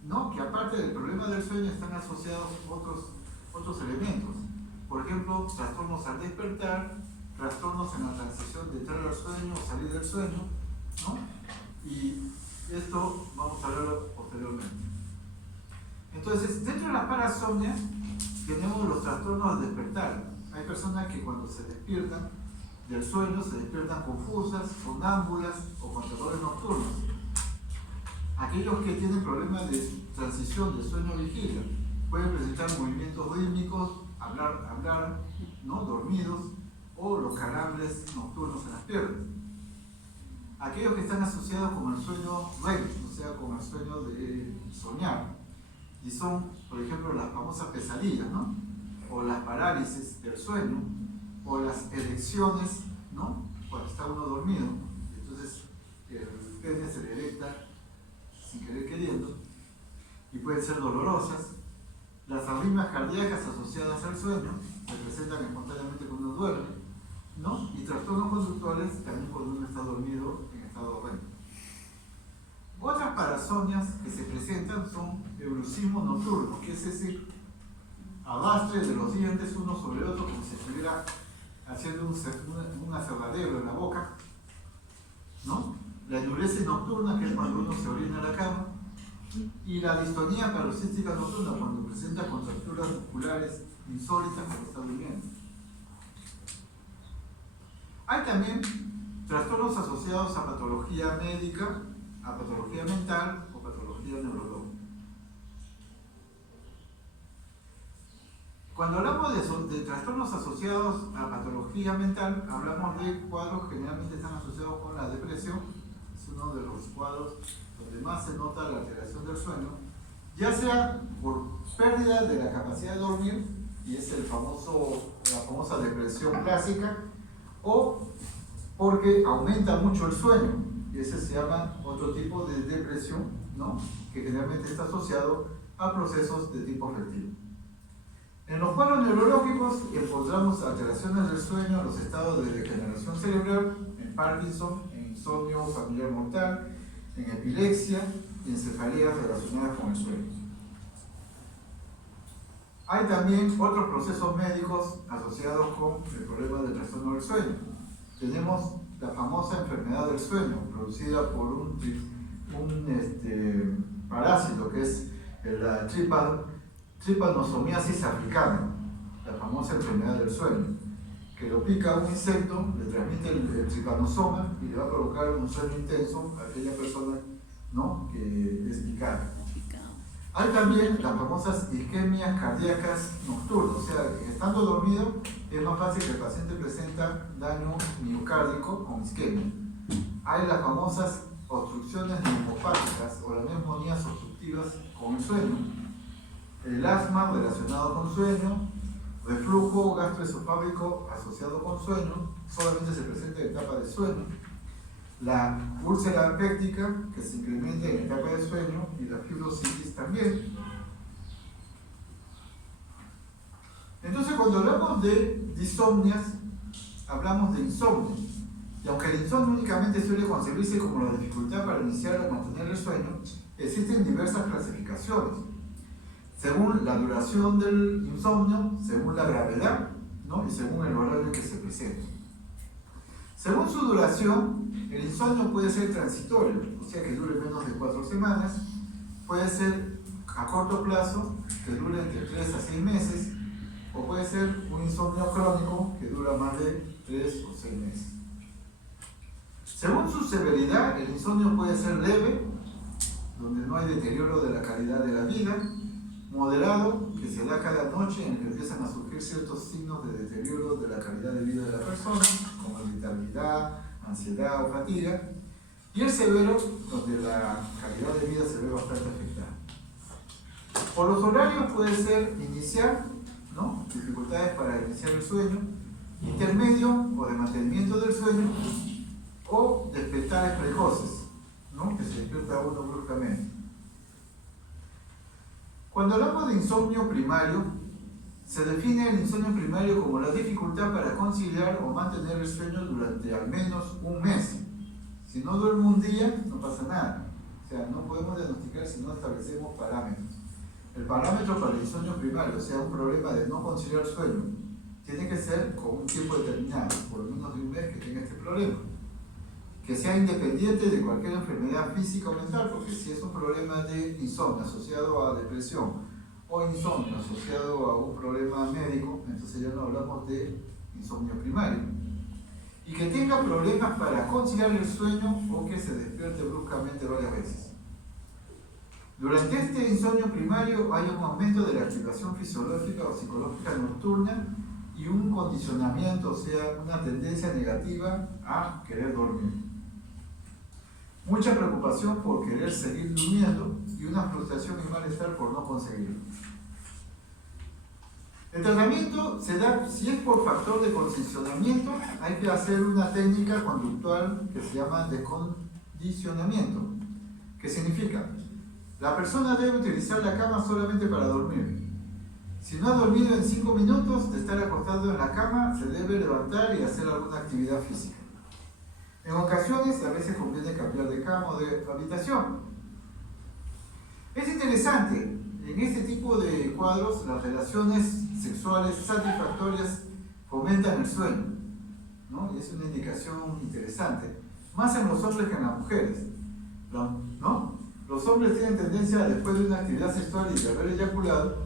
¿no?, que aparte del problema del sueño están asociados otros elementos. Por ejemplo, trastornos al despertar, trastornos en la transición de entrar al sueño o salir del sueño, ¿no? Y esto vamos a verlo posteriormente. Entonces, dentro de las parasomnias tenemos los trastornos al despertar. Hay personas que cuando se despiertan del sueño se despiertan confusas, sonámbulas o con terrores nocturnos. Aquellos que tienen problemas de transición de sueño a vigilia pueden presentar movimientos rítmicos, hablar, ¿no?, dormidos, o los calambres nocturnos en las piernas. Aquellos que están asociados con el sueño REM, o sea, con el sueño de soñar, y son, por ejemplo, las famosas pesadillas, ¿no?, o las parálisis del sueño, o las erecciones, ¿no?, cuando está uno dormido, entonces el pene se le erecta sin querer queriendo, y pueden ser dolorosas. Las arritmias cardíacas asociadas al sueño se presentan espontáneamente cuando uno duerme, ¿no?, y trastornos conductuales también cuando uno está dormido en estado REM. Otras parasomnias que se presentan son el bruxismo nocturno, que es ese arrastre de los dientes uno sobre otro como si estuviera haciendo un aserradero en la boca, ¿no? La enuresis nocturna, que es cuando uno se orina en la cama, y la distonía paroxística nocturna, cuando presenta contracturas musculares insólitas cuando está durmiendo. Hay también trastornos asociados a patología médica, a patología mental o patología neurológica. Cuando hablamos de trastornos asociados a patología mental, hablamos de cuadros que generalmente están asociados con la depresión. Es uno de los cuadros donde más se nota la alteración del sueño, ya sea por pérdida de la capacidad de dormir, y es la famosa depresión clásica, o porque aumenta mucho el sueño, y ese se llama otro tipo de depresión, ¿no?, que generalmente está asociado a procesos de tipo afectivo. En los cuadros neurológicos encontramos alteraciones del sueño en los estados de degeneración cerebral, en Parkinson, en insomnio familiar mortal, en epilepsia y en cefaleas relacionadas con el sueño. Hay también otros procesos médicos asociados con el problema del trastorno del sueño. Tenemos la famosa enfermedad del sueño, producida por un parásito que es la trypanosomiasis africana, la famosa enfermedad del sueño, que lo pica un insecto, le transmite el tripanosoma y le va a provocar un sueño intenso a aquella persona, ¿no?, que es picada. Hay también las famosas isquemias cardíacas nocturnas, o sea, que estando dormido es más fácil que el paciente presenta daño miocárdico con isquemia. Hay las famosas obstrucciones neumopáticas o las neumonías obstructivas con el sueño, el asma relacionado con sueño, reflujo gastroesofágico asociado con sueño, solamente se presenta en etapa de sueño, la úlcera péptica que se incrementa en etapa de sueño y la fibrositis también. Entonces, cuando hablamos de disomnias, hablamos de insomnio. Y aunque el insomnio únicamente suele concebirse como la dificultad para iniciar o mantener el sueño, existen diversas clasificaciones, según la duración del insomnio, según la gravedad, ¿no?, y según el horario en que se presenta. Según su duración, el insomnio puede ser transitorio, o sea que dure menos de 4 semanas, puede ser a corto plazo, que dure entre 3 a 6 meses, o puede ser un insomnio crónico que dura más de 3 o 6 meses. Según su severidad, el insomnio puede ser leve, donde no hay deterioro de la calidad de la vida, moderado, que se da cada noche en el que empiezan a surgir ciertos signos de deterioro de la calidad de vida de la persona, como irritabilidad, ansiedad o fatiga, y el severo, donde la calidad de vida se ve bastante afectada. Por los horarios puede ser inicial, ¿no? Dificultades para iniciar el sueño, intermedio o de mantenimiento del sueño, o despertares precoces, ¿no? Que se despierta uno bruscamente. Cuando hablamos de insomnio primario, se define el insomnio primario como la dificultad para conciliar o mantener el sueño durante al menos un mes. Si no duermo un día, no pasa nada. O sea, no podemos diagnosticar si no establecemos parámetros. El parámetro para el insomnio primario, o sea, un problema de no conciliar sueño, tiene que ser con un tiempo determinado, por lo menos de un mes que tenga este problema. Que sea independiente de cualquier enfermedad física o mental, porque si es un problema de insomnio asociado a depresión o insomnio asociado a un problema médico, entonces ya no hablamos de insomnio primario. Y que tenga problemas para conciliar el sueño o que se despierte bruscamente varias veces. Durante este insomnio primario hay un aumento de la activación fisiológica o psicológica nocturna y un condicionamiento, o sea, una tendencia negativa a querer dormir. Mucha preocupación por querer seguir durmiendo y una frustración y malestar por no conseguirlo. El tratamiento se da, si es por factor de condicionamiento, hay que hacer una técnica conductual que se llama descondicionamiento, que significa, la persona debe utilizar la cama solamente para dormir. Si no ha dormido en 5 minutos de estar acostado en la cama, se debe levantar y hacer alguna actividad física. En ocasiones, a veces conviene cambiar de cama o de habitación. Es interesante, en este tipo de cuadros, las relaciones sexuales satisfactorias fomentan el sueño, ¿no? Y es una indicación interesante, más en los hombres que en las mujeres, ¿no? Los hombres tienen tendencia, después de una actividad sexual y de haber eyaculado,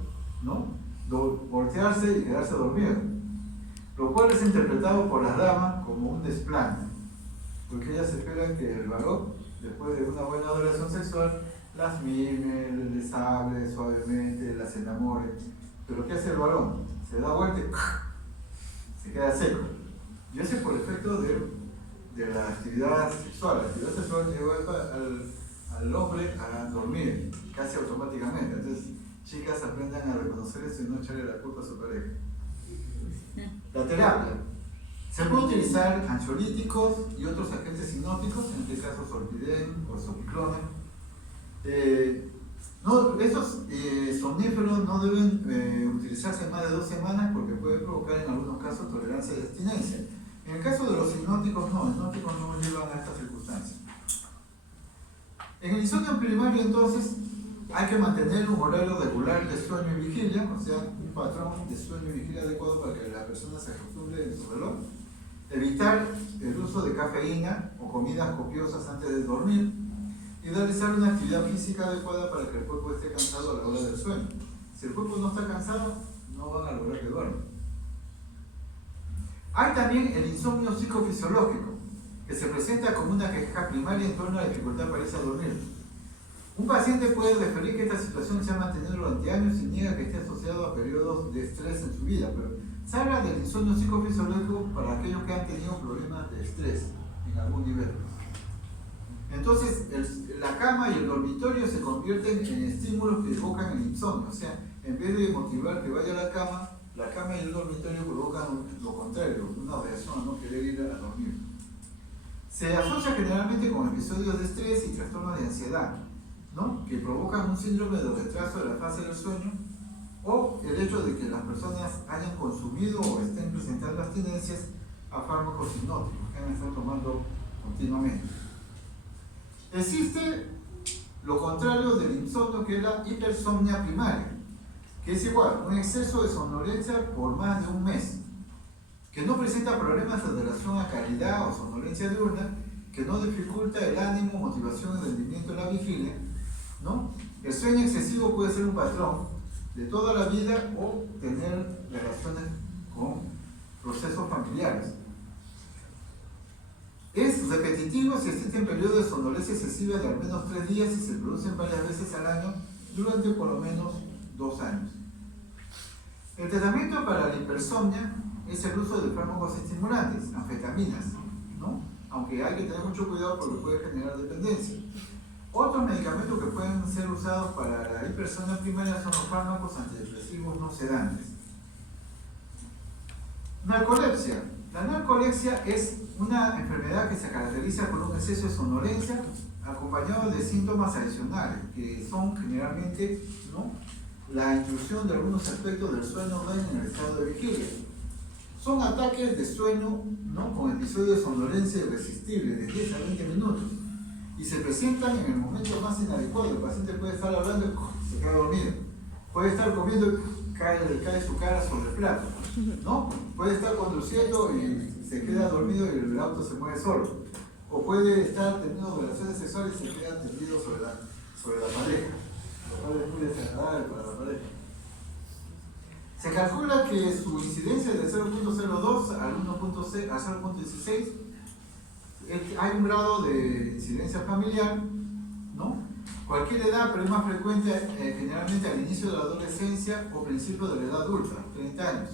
¿no?, voltearse y quedarse dormido, lo cual es interpretado por las damas como un desplante, porque ellas esperan que el varón, después de una buena adoración sexual, las mime, les hable suavemente, las enamore. Pero ¿qué hace el varón? Se da vuelta y se queda seco. Y eso es por efecto de la actividad sexual. La actividad sexual lleva al hombre a dormir casi automáticamente. Entonces, chicas, aprendan a reconocer eso y no echarle la culpa a su pareja. La terapia. Se puede utilizar ansiolíticos y otros agentes hipnóticos, en este caso solpidem o sopiclona. Esos somníferos no deben utilizarse más de 2 semanas porque puede provocar en algunos casos tolerancia de abstinencia. En el caso de los hipnóticos no llevan a estas circunstancias. En el insomnio primario, entonces, hay que mantener un horario regular de sueño y vigilia, o sea, un patrón de sueño y vigilia adecuado para que la persona se acostumbre en su reloj. Evitar el uso de cafeína o comidas copiosas antes de dormir y realizar una actividad física adecuada para que el cuerpo esté cansado a la hora del sueño. Si el cuerpo no está cansado, no van a lograr que duerma. Hay también el insomnio psicofisiológico, que se presenta como una queja primaria en torno a la dificultad para irse a dormir. Un paciente puede referir que esta situación se ha mantenido durante años y niega que esté asociado a periodos de estrés en su vida, pero se habla del insomnio psicofisiológico para aquellos que han tenido problemas de estrés en algún nivel. Entonces, la cama y el dormitorio se convierten en estímulos que evocan el insomnio. O sea, en vez de motivar que vaya a la cama y el dormitorio provocan lo contrario, una reacción a no querer ir a dormir. Se asocia generalmente con episodios de estrés y trastornos de ansiedad, ¿no?, que provocan un síndrome de retraso de la fase del sueño, o el hecho de que las personas hayan consumido o estén presentando abstinencias a fármacos hipnóticos que han estado tomando continuamente. Existe lo contrario del insomnio, que es la hipersomnia primaria, que es igual, un exceso de somnolencia por más de un mes, que no presenta problemas en relación a calidad o somnolencia diurna, que no dificulta el ánimo, motivación y rendimiento en la vigilia, ¿no? El sueño excesivo puede ser un patrón de toda la vida o tener relaciones con procesos familiares. Es repetitivo si existen periodos de somnolencia excesiva de al menos 3 días y se producen varias veces al año durante por lo menos 2 años. El tratamiento para la hipersomnia es el uso de fármacos estimulantes, anfetaminas, ¿no? Aunque hay que tener mucho cuidado porque puede generar dependencia. Otros medicamentos que pueden ser usados para la hipersomnia primaria son los fármacos antidepresivos no sedantes. Narcolepsia. La narcolepsia es una enfermedad que se caracteriza por un exceso de somnolencia acompañado de síntomas adicionales, que son generalmente, ¿no?, la intrusión de algunos aspectos del sueño REM en el estado de vigilia. Son ataques de sueño, ¿no?, con episodios de somnolencia irresistible de 10 a 20 minutos y se presentan en el momento más inadecuado. El paciente puede estar hablando y se queda dormido, puede estar comiendo y cae su cara sobre el plato, ¿no? Puede estar conduciendo y se queda dormido y el auto se mueve solo, o puede estar teniendo relaciones sexuales y se queda tendido sobre la pareja, lo cual es muy desagradable para la pareja. Se calcula que su incidencia es de 0.02 al 0.16. Hay un grado de incidencia familiar, ¿no? Cualquier edad, pero es más frecuente generalmente al inicio de la adolescencia o principio de la edad adulta, 30 años.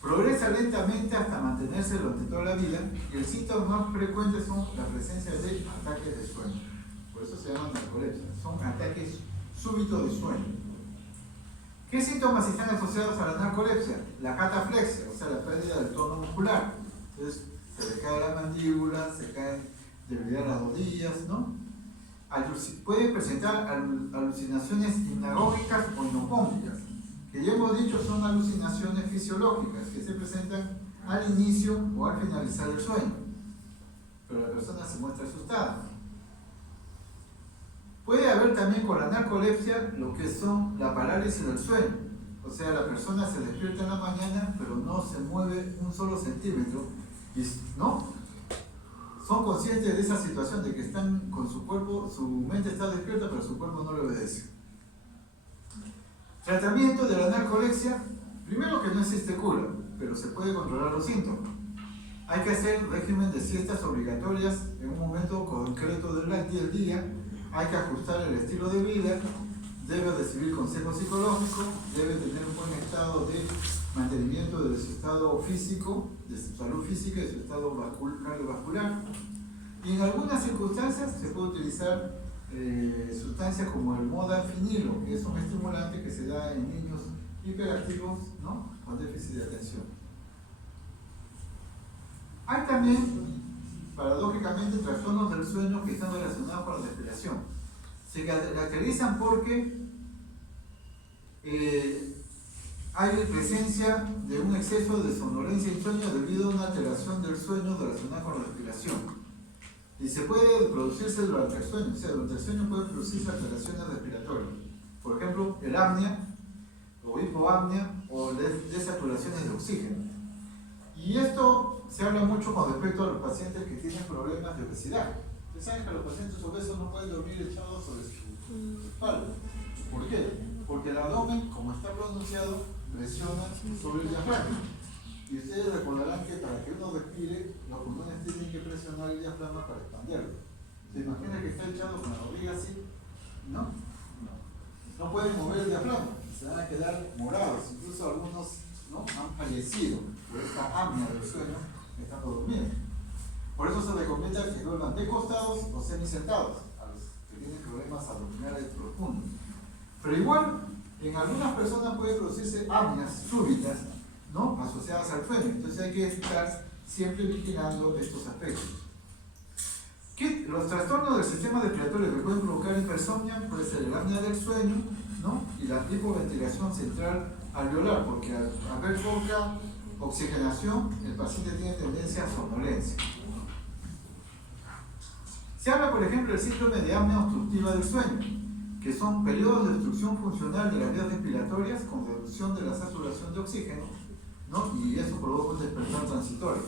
Progresa lentamente hasta mantenerse durante toda la vida y el síntoma más frecuente son la presencia de ataques de sueño. Por eso se llaman narcolepsia, son ataques súbitos de sueño. ¿Qué síntomas están asociados a la narcolepsia? La cataflexia, o sea, la pérdida del tono muscular. Entonces, se le cae la mandíbula, se caen debilidad las rodillas, ¿no? Puede presentar alucinaciones hipnagógicas o hipnopómpicas, que ya hemos dicho son alucinaciones fisiológicas que se presentan al inicio o al finalizar el sueño, pero la persona se muestra asustada. Puede haber también con la narcolepsia lo que son la parálisis del sueño, o sea, la persona se despierta en la mañana pero no se mueve un solo centímetro, ¿no? Son conscientes de esa situación, de que están con su cuerpo, su mente está despierta pero su cuerpo no le obedece. Tratamiento de la narcolepsia: primero, que no existe cura, pero se puede controlar los síntomas. Hay que hacer régimen de siestas obligatorias en un momento concreto del día, hay que ajustar el estilo de vida, debe recibir consejo psicológico, debe tener un buen estado de mantenimiento de su estado físico, de su salud física y de su estado cardiovascular. Y en algunas circunstancias se puede utilizar sustancias como el modafinilo, que es un estimulante que se da en niños hiperactivos, ¿no?, con déficit de atención. Hay también, paradójicamente, trastornos del sueño que están relacionados con la respiración. Se caracterizan porque hay presencia de un exceso de somnolencia y sueño debido a una alteración del sueño relacionada con la respiración. Y se puede producirse durante el sueño, o sea, durante el sueño pueden producirse alteraciones respiratorias. Por ejemplo, el apnea o hipoapnea o desaturaciones de oxígeno. Y esto se habla mucho con respecto a los pacientes que tienen problemas de obesidad. Ustedes saben que los pacientes obesos no pueden dormir echados sobre su espalda. ¿Por qué? Porque el abdomen, como está pronunciado, presiona sobre el diafragma. Y ustedes recordarán que para que uno respire, los pulmones tienen que presionar el diafragma para expandirlo. ¿Se imagina que está echado con la barriga así? ¿No? No pueden mover el diafragma, se van a quedar morados. Incluso algunos, ¿no?, han fallecido por esta apnea del sueño estando durmiendo. Por eso se recomienda que duerman de costados o semisentados a los que tienen problemas abdominales profundos. Pero igual, en algunas personas puede producirse apneas súbitas, ¿no?, asociadas al sueño. Entonces hay que estar siempre vigilando estos aspectos. Los trastornos del sistema respiratorio que pueden provocar hipersomnia puede ser el apnea del sueño, ¿no?, y la hipoventilación central alveolar, porque al haber poca oxigenación, el paciente tiene tendencia a somnolencia. Se habla, por ejemplo, del síndrome de apnea obstructiva del sueño, que son periodos de obstrucción funcional de las vías respiratorias con reducción de la saturación de oxígeno, ¿no?, y eso provoca un despertar transitorio.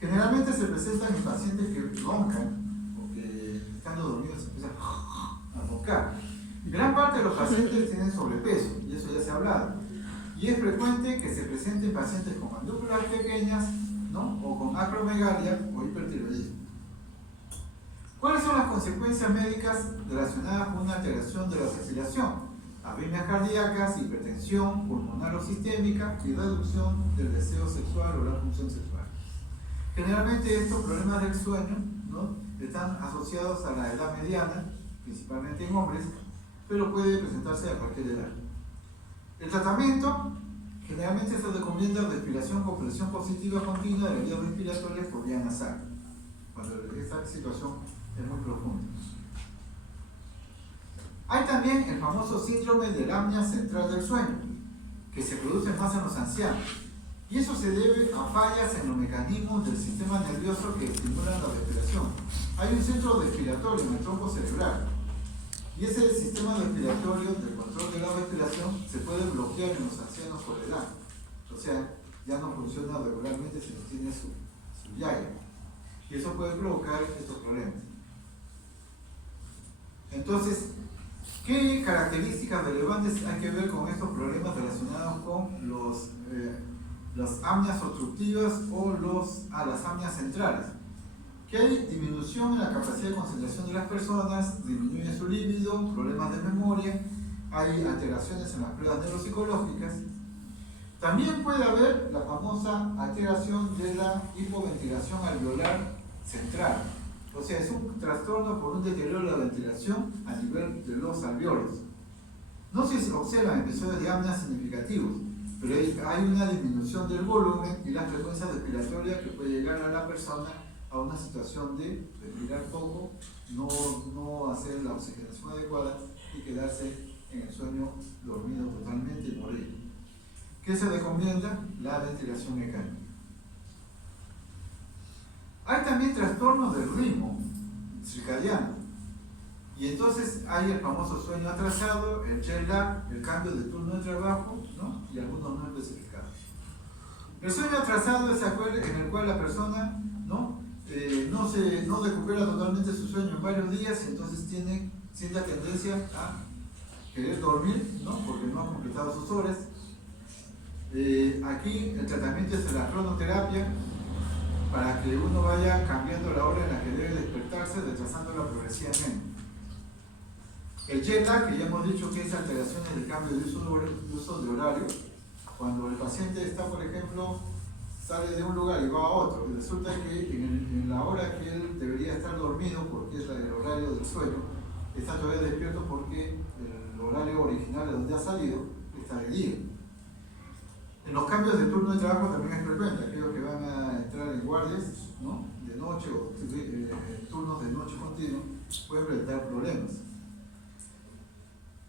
Generalmente se presentan en pacientes que roncan o que estando dormidos se empiezan a roncar. Gran parte de los pacientes tienen sobrepeso, y eso ya se ha hablado. Y es frecuente que se presenten pacientes con mandíbulas pequeñas, ¿no? O con acromegalia o hipertiroidismo. ¿Cuáles son las consecuencias médicas relacionadas con una alteración de la respiración? Arritmias cardíacas, hipertensión pulmonar o sistémica y reducción del deseo sexual o la función sexual. Generalmente estos problemas del sueño, ¿no? Están asociados a la edad mediana, principalmente en hombres, pero puede presentarse a cualquier edad. El tratamiento generalmente se recomienda respiración con presión positiva continua de la vía respiratoria por vía nasal, cuando esta situación es muy profunda. Hay también el famoso síndrome de la apnea central del sueño, que se produce más en los ancianos, y eso se debe a fallas en los mecanismos del sistema nervioso que estimulan la respiración. Hay un centro respiratorio en el tronco cerebral, y ese sistema respiratorio del control de la respiración se puede bloquear en los ancianos por edad. O sea, ya no funciona regularmente si no tiene su llaga. Y eso puede provocar estos problemas. Entonces, ¿qué características relevantes hay que ver con estos problemas relacionados con las apneas obstructivas o las apneas centrales? Que hay disminución en la capacidad de concentración de las personas, disminuye su líbido, problemas de memoria, hay alteraciones en las pruebas neuropsicológicas. También puede haber la famosa alteración de la hipoventilación alveolar central. O sea, es un trastorno por un deterioro de la ventilación a nivel de los alveolos. No se observan episodios de apnea significativos, pero hay una disminución del volumen y la frecuencia respiratoria que puede llegar a la persona a una situación de respirar poco, no hacer la oxigenación adecuada y quedarse en el sueño dormido totalmente y morir. ¿Qué se recomienda? La ventilación mecánica. Hay también trastornos del ritmo circadiano, y entonces hay el famoso sueño atrasado, el jet lag, el cambio de turno de trabajo, ¿no? Y algunos no especificados. El sueño atrasado es aquel en el cual la persona no recupera totalmente su sueño en varios días y entonces tiene cierta tendencia a querer dormir, ¿no? Porque no ha completado sus horas. Aquí el tratamiento es la cronoterapia para que uno vaya cambiando la hora en la que debe despertarse, retrasándola progresivamente. El jet lag, que ya hemos dicho que es alteraciones del cambio de uso de horario, cuando el paciente está, por ejemplo, sale de un lugar y va a otro, y resulta que en la hora que él debería estar dormido, porque es el horario del sueño, está todavía despierto porque el horario original de donde ha salido está de día. En los cambios de turno de trabajo también es frecuente, aquellos que van a entrar en guardias, ¿no? De noche o turnos de noche continuos pueden presentar problemas.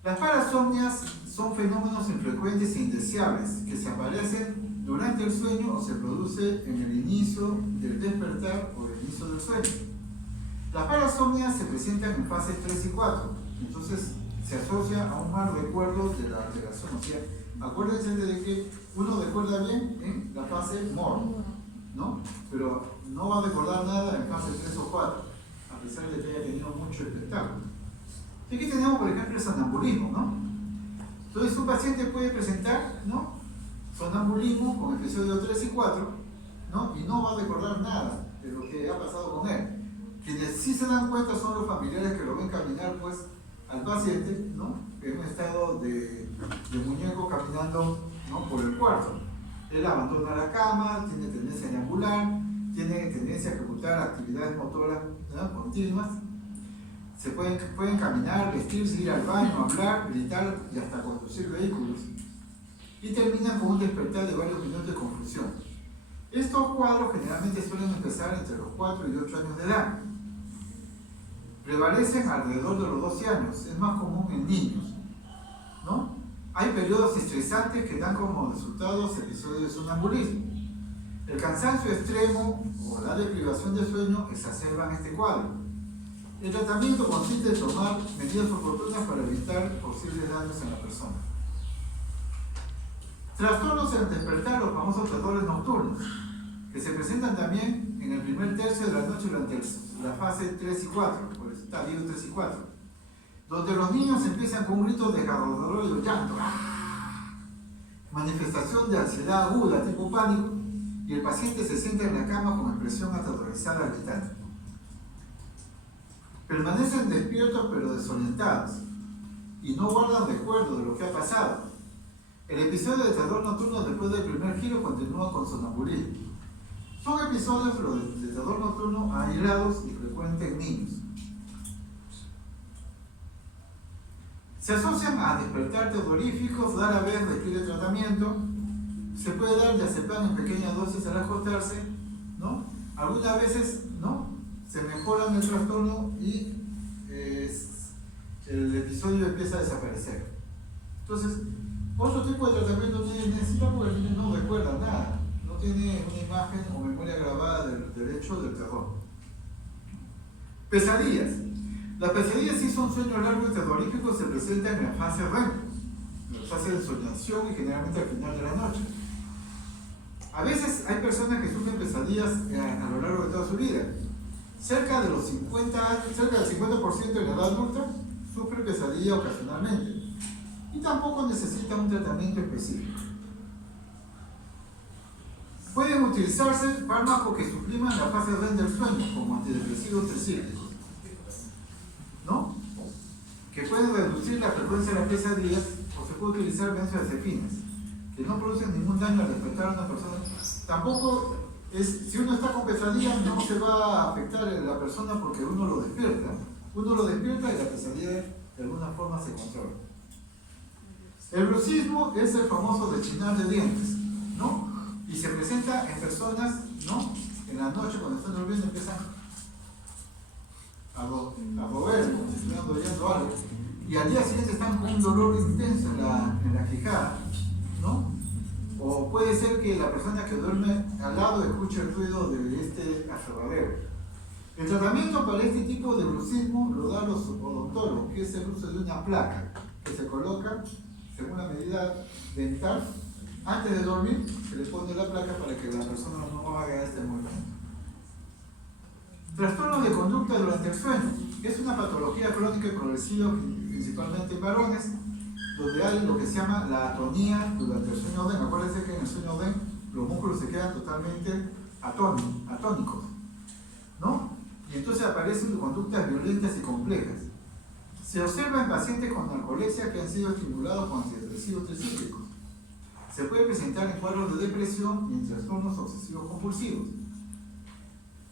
Las parasomnias son fenómenos infrecuentes e indeseables que se aparecen durante el sueño o se produce en el inicio del despertar o el inicio del sueño. Las parasomnias se presentan en fases 3 y 4, entonces se asocia a un mal recuerdo de la alteración. O sea, acuérdense de que uno recuerda bien en la fase MOR, ¿no? Pero no va a recordar nada en fase 3 o 4, a pesar de que haya tenido mucho espectáculo. Y aquí tenemos, por ejemplo, el sonambulismo, ¿no? Entonces, un paciente puede presentar, ¿no? Sonambulismo con episodios 3 y 4, ¿no? Y no va a recordar nada de lo que ha pasado con él. Quienes sí se dan cuenta son los familiares que lo ven caminar, pues, al paciente, ¿no? En un estado de muñeco caminando, ¿no? Por el cuarto. Él abandona la cama, tiene tendencia a deambular, tiene tendencia a ejecutar actividades motoras, ¿no? Continuas. Se pueden caminar, vestirse, ir al baño, hablar, gritar y hasta conducir vehículos. Y terminan con un despertar de varios minutos de confusión. Estos cuadros generalmente suelen empezar entre los 4 y 8 años de edad. Prevalecen alrededor de los 12 años, es más común en niños, ¿no? Hay periodos estresantes que dan como resultados episodios de sonambulismo. El cansancio extremo o la deprivación de sueño exacerban este cuadro. El tratamiento consiste en tomar medidas oportunas para evitar posibles daños en la persona. Trastornos en el despertar, los famosos trastornos nocturnos, que se presentan también en el primer tercio de la noche durante la fase 3 y 4, por el estadio 3 y 4, donde los niños empiezan con un grito desgarrador y llanto, manifestación de ansiedad aguda tipo pánico, y el paciente se sienta en la cama con expresión aterrorizada gritando. Permanecen despiertos pero desorientados y no guardan recuerdo de lo que ha pasado. El episodio de terror nocturno después del primer giro continúa con sonambulismo. Son episodios de terror nocturno aislados y frecuentes en niños. Se asocian a despertar terroríficos, rara vez requiere tratamiento. Se puede dar diazepam en pequeñas dosis al acostarse, ¿no? Algunas veces, ¿no?, se mejoran el trastorno y el episodio empieza a desaparecer. Entonces, otro tipo de tratamiento no necesita porque el niño no recuerda nada, no tiene una imagen o memoria grabada del hecho del terror. Pesadillas. Las pesadillas sí son sueños largos y terroríficos, se presentan en la fase REM, en la fase de soñación y generalmente al final de la noche. A veces hay personas que sufren pesadillas a lo largo de toda su vida. Cerca del 50% de la edad adulta sufre pesadilla ocasionalmente y tampoco necesita un tratamiento específico. Pueden utilizarse fármacos que supriman la fase REM del sueño, como antidepresivos tricíclicos, ¿no?, que pueden reducir la frecuencia de las pesadillas, o se puede utilizar benzodiazepinas, que no producen ningún daño al despertar a una persona. Tampoco si uno está con pesadillas, no se va a afectar a la persona porque uno lo despierta. Uno lo despierta y la pesadilla de alguna forma se controla. El bruxismo es el famoso rechinar de dientes, ¿no? Y se presenta en personas, ¿no?, en la noche cuando están durmiendo empiezan a mover como si estuvieran doliendo algo, y al día siguiente están con un dolor intenso en la quijada, ¿no? O puede ser que la persona que duerme al lado escuche el ruido de este aserradero. El tratamiento para este tipo de bruxismo lo dan los odontólogos, que es el uso de una placa que se coloca según la medida dental. Antes de dormir se le pone la placa para que la persona no haga este movimiento. Trastornos de conducta durante el sueño. Es una patología crónica y progresiva principalmente en varones, donde hay lo que se llama la atonía durante el sueño REM. Acuérdense que en el sueño REM los músculos se quedan totalmente atónicos, ¿no? Y entonces aparecen conductas violentas y complejas. Se observa en pacientes con narcolepsia que han sido estimulados con antidepresivos tricíclicos. Se puede presentar en cuadros de depresión y en trastornos obsesivos compulsivos.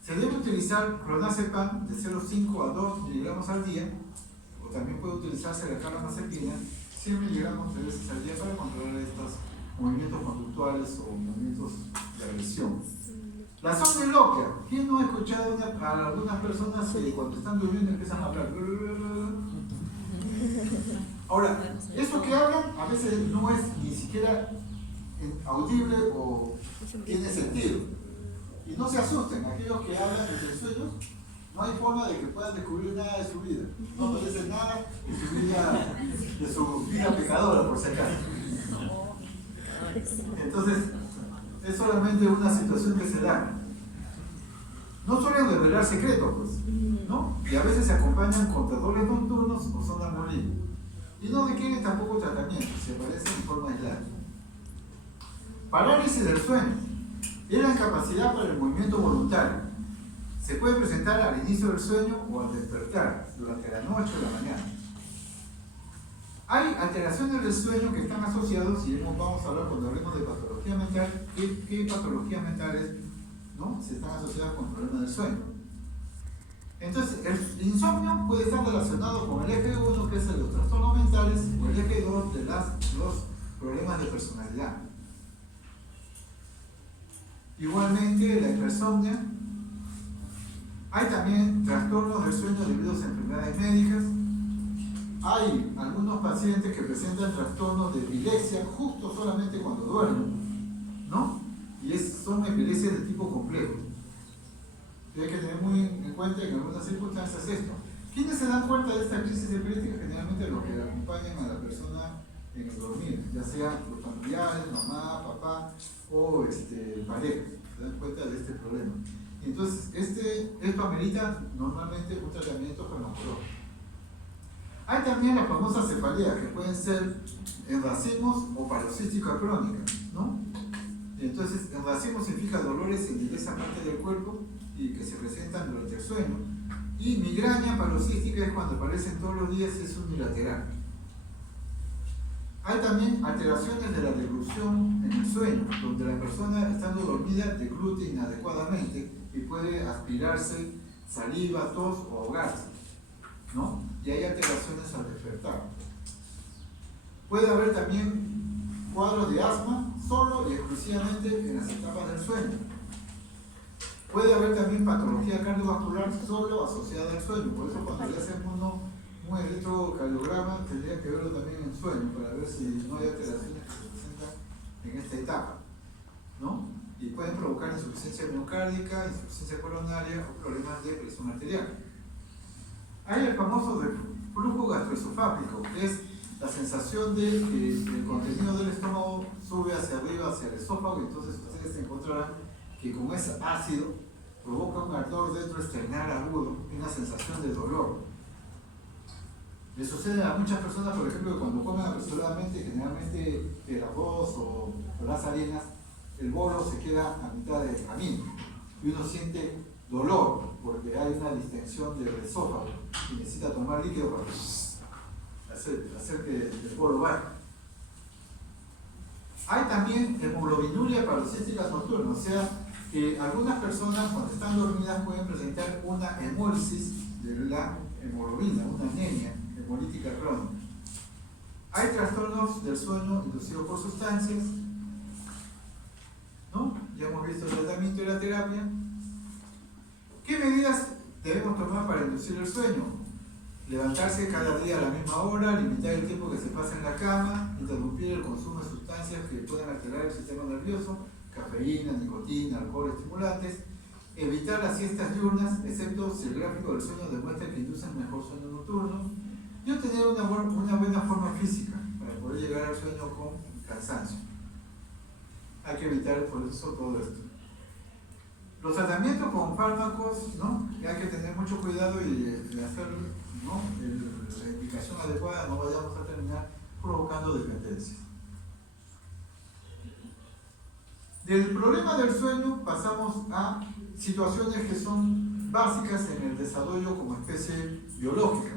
Se debe utilizar clonazepam de 0,5 a 2 miligramos al día, o también puede utilizarse la carbamazepina 100 miligramos 3 veces al día para controlar estos movimientos conductuales o movimientos de agresión. La somniloquia. ¿Quién no ha escuchado a algunas personas que cuando están durmiendo empiezan a hablar? Ahora, eso que hablan a veces no es ni siquiera audible o tiene sentido. Y no se asusten, aquellos que hablan de sus sueños, no hay forma de que puedan descubrir nada de su vida. No aparece nada de su vida pecadora, por si acaso. Entonces, es solamente una situación que se da. No suelen revelar secretos, pues, ¿no? Y a veces se acompañan con terrores nocturnos o sonambulismo. Y no requieren tampoco tratamiento, se aparecen en forma aislada. Parálisis del sueño. Es la incapacidad para el movimiento voluntario. Se puede presentar al inicio del sueño o al despertar, durante la noche o la mañana. Hay alteraciones del sueño que están asociados, y vamos a hablar cuando hablemos de patología mental, qué patologías mentales, ¿no?, se están asociadas con problemas del sueño. Entonces, el insomnio puede estar relacionado con el eje 1, que es el de los trastornos mentales, o el eje 2 de los problemas de personalidad. Igualmente, la hipersomnia. Hay también trastornos del sueño debido a enfermedades médicas. Hay algunos pacientes que presentan trastornos de epilepsia justo solamente cuando duermen, ¿no? Y son epilepsias de tipo complejo. Hay que tener muy en cuenta que en algunas circunstancias esto. ¿Quiénes se dan cuenta de esta crisis epiléptica? Generalmente los que acompañan a la persona en el dormir, ya sea los familiares, mamá, papá o pareja, se dan cuenta de este problema. Entonces, esto amerita normalmente un tratamiento farmacológico. Hay también las famosas cefaleas, que pueden ser en racimos o paroxística crónica, ¿no? Entonces, en racimos significa dolores en diversas partes del cuerpo y que se presentan durante el sueño. Y migraña paroxística es cuando aparecen todos los días y es unilateral. Hay también alteraciones de la deglución en el sueño, donde la persona estando dormida deglute inadecuadamente y puede aspirarse saliva, tos o ahogarse, ¿no? Y hay alteraciones al despertar. Puede haber también cuadros de asma solo y exclusivamente en las etapas del sueño. Puede haber también patología cardiovascular solo asociada al sueño, por eso cuando le hacemos un electrocardiograma tendría que verlo también en sueño para ver si no hay alteraciones que se presentan en esta etapa, ¿no? Y pueden provocar insuficiencia miocárdica, insuficiencia coronaria o problemas de presión arterial. Hay el famoso reflujo gastroesofágico, que es la sensación de que el contenido del estómago sube hacia arriba, hacia el esófago, y entonces ustedes encontrarán que con ese ácido provoca un ardor dentro externar agudo y una sensación de dolor. Le sucede a muchas personas, por ejemplo, que cuando comen apresuradamente, generalmente el arroz o las harinas, el bolo se queda a mitad del camino y uno siente dolor porque hay una distensión del esófago y necesita tomar líquido para hacer que el bolo vaya. Hay también hemoglobinuria paroxística nocturna, o sea que algunas personas cuando están dormidas pueden presentar una hemólisis de la hemoglobina, una anemia hemolítica crónica. Hay trastornos del sueño inducidos por sustancias, ¿no? Ya hemos visto el tratamiento y la terapia. ¿Qué medidas debemos tomar para inducir el sueño? Levantarse cada día a la misma hora, limitar el tiempo que se pasa en la cama, interrumpir el consumo de sustancias que puedan alterar el sistema nervioso, cafeína, nicotina, alcohol, estimulantes, evitar las siestas diurnas, excepto si el gráfico del sueño demuestra que inducen mejor sueño nocturno, y obtener una buena forma física para poder llegar al sueño con cansancio. Hay que evitar por eso todo esto. Los tratamientos con fármacos, ¿no? Hay que tener mucho cuidado y hacer, ¿no? La indicación adecuada, no vayamos a terminar provocando dependencias. Del problema del sueño pasamos a situaciones que son básicas en el desarrollo como especie biológica.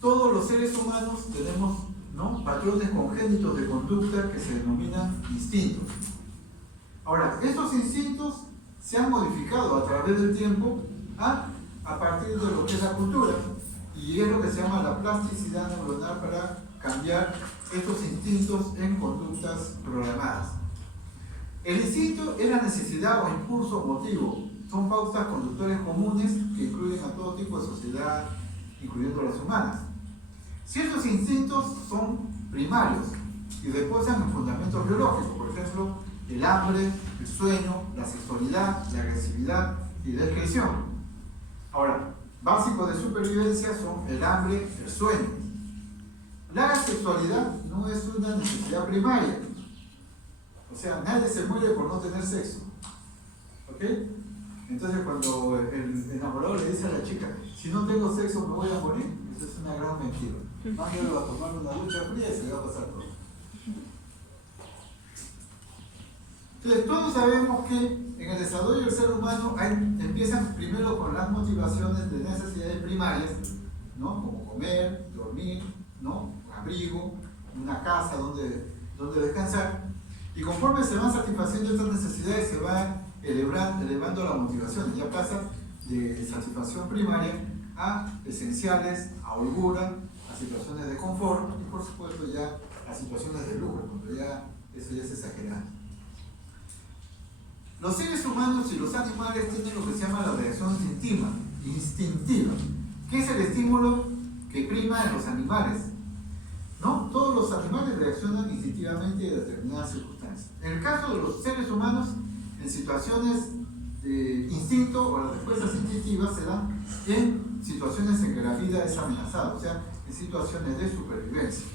Todos los seres humanos tenemos, ¿no? Patrones congénitos de conducta que se denominan instintos. Ahora, estos instintos se han modificado a través del tiempo a partir de lo que es la cultura, y es lo que se llama la plasticidad neuronal para cambiar estos instintos en conductas programadas. El instinto es la necesidad o impulso motivo, son pautas conductores comunes que incluyen a todo tipo de sociedad, incluyendo las humanas. Ciertos instintos son primarios y reposan en fundamentos biológicos, por ejemplo, el hambre, el sueño, la sexualidad, la agresividad y la excreción. Ahora, básicos de supervivencia son el hambre, el sueño. La sexualidad no es una necesidad primaria. O sea, nadie se muere por no tener sexo. ¿Ok? Entonces cuando el enamorado le dice a la chica, si no tengo sexo me voy a morir, eso es una gran mentira. Más bien le va a tomar una ducha fría y se le va a pasar todo. Entonces todos sabemos que en el desarrollo del ser humano empiezan primero con las motivaciones de necesidades primarias, ¿no? Como comer, dormir, ¿no? Abrigo, una casa donde descansar. Y conforme se van satisfaciendo estas necesidades, se va elevando la motivación. Ya pasa de satisfacción primaria a esenciales, a holgura, a situaciones de confort y por supuesto ya a situaciones de lujo, porque ya eso ya es exagerado. Los seres humanos y los animales tienen lo que se llama la reacción instintiva, que es el estímulo que prima en los animales, ¿no? Todos los animales reaccionan instintivamente a determinadas circunstancias. En el caso de los seres humanos, en situaciones de instinto o las respuestas instintivas se dan en situaciones en que la vida es amenazada, o sea, en situaciones de supervivencia.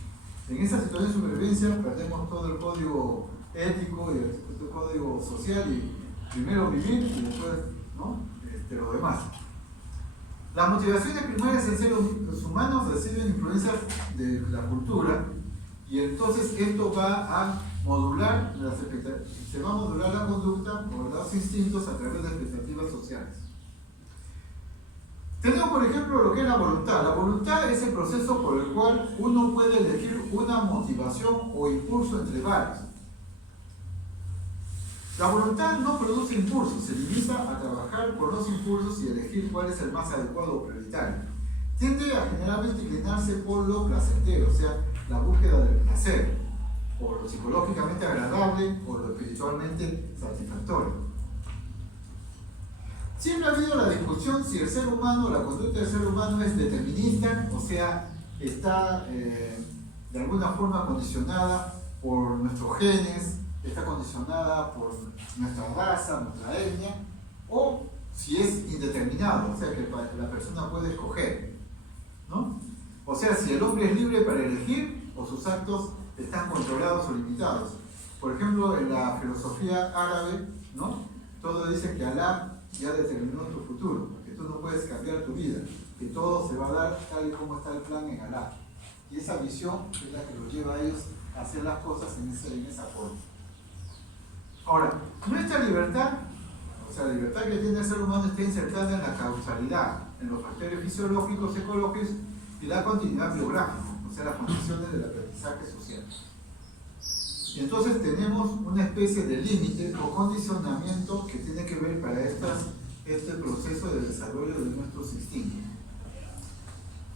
En esa situación de supervivencia perdemos todo el código ético y el código social y primero vivir y después, ¿no? Lo demás. Las motivaciones primarias en seres humanos reciben influencias de la cultura y entonces esto va a modular las expectativas, se va a modular la conducta o los instintos a través de expectativas sociales. Tenemos, por ejemplo, lo que es la voluntad. La voluntad es el proceso por el cual uno puede elegir una motivación o impulso entre varios. La voluntad no produce impulsos, se limita a trabajar por los impulsos y elegir cuál es el más adecuado o prioritario. Tiende a generalmente inclinarse por lo placentero, o sea, la búsqueda del placer, o lo psicológicamente agradable, o lo espiritualmente satisfactorio. Siempre ha habido la discusión si el ser humano, la conducta del ser humano es determinista, o sea, está de alguna forma condicionada por nuestros genes, está condicionada por nuestra raza, nuestra etnia, o si es indeterminado, o sea que la persona puede escoger, ¿no? O sea, si el hombre es libre para elegir o sus actos están controlados o limitados. Por ejemplo, en la filosofía árabe, ¿no? Todo dice que Alá ya determinó tu futuro, que tú no puedes cambiar tu vida, que todo se va a dar tal y como está el plan en Alá. Y esa visión es la que los lleva a ellos a hacer las cosas en esa forma. Ahora, nuestra libertad, o sea, la libertad que tiene el ser humano está insertada en la causalidad, en los factores fisiológicos, ecológicos y la continuidad biográfica, o sea, las condiciones del aprendizaje social. Y entonces tenemos una especie de límite o condicionamiento que tiene que ver para este proceso de desarrollo de nuestros instintos.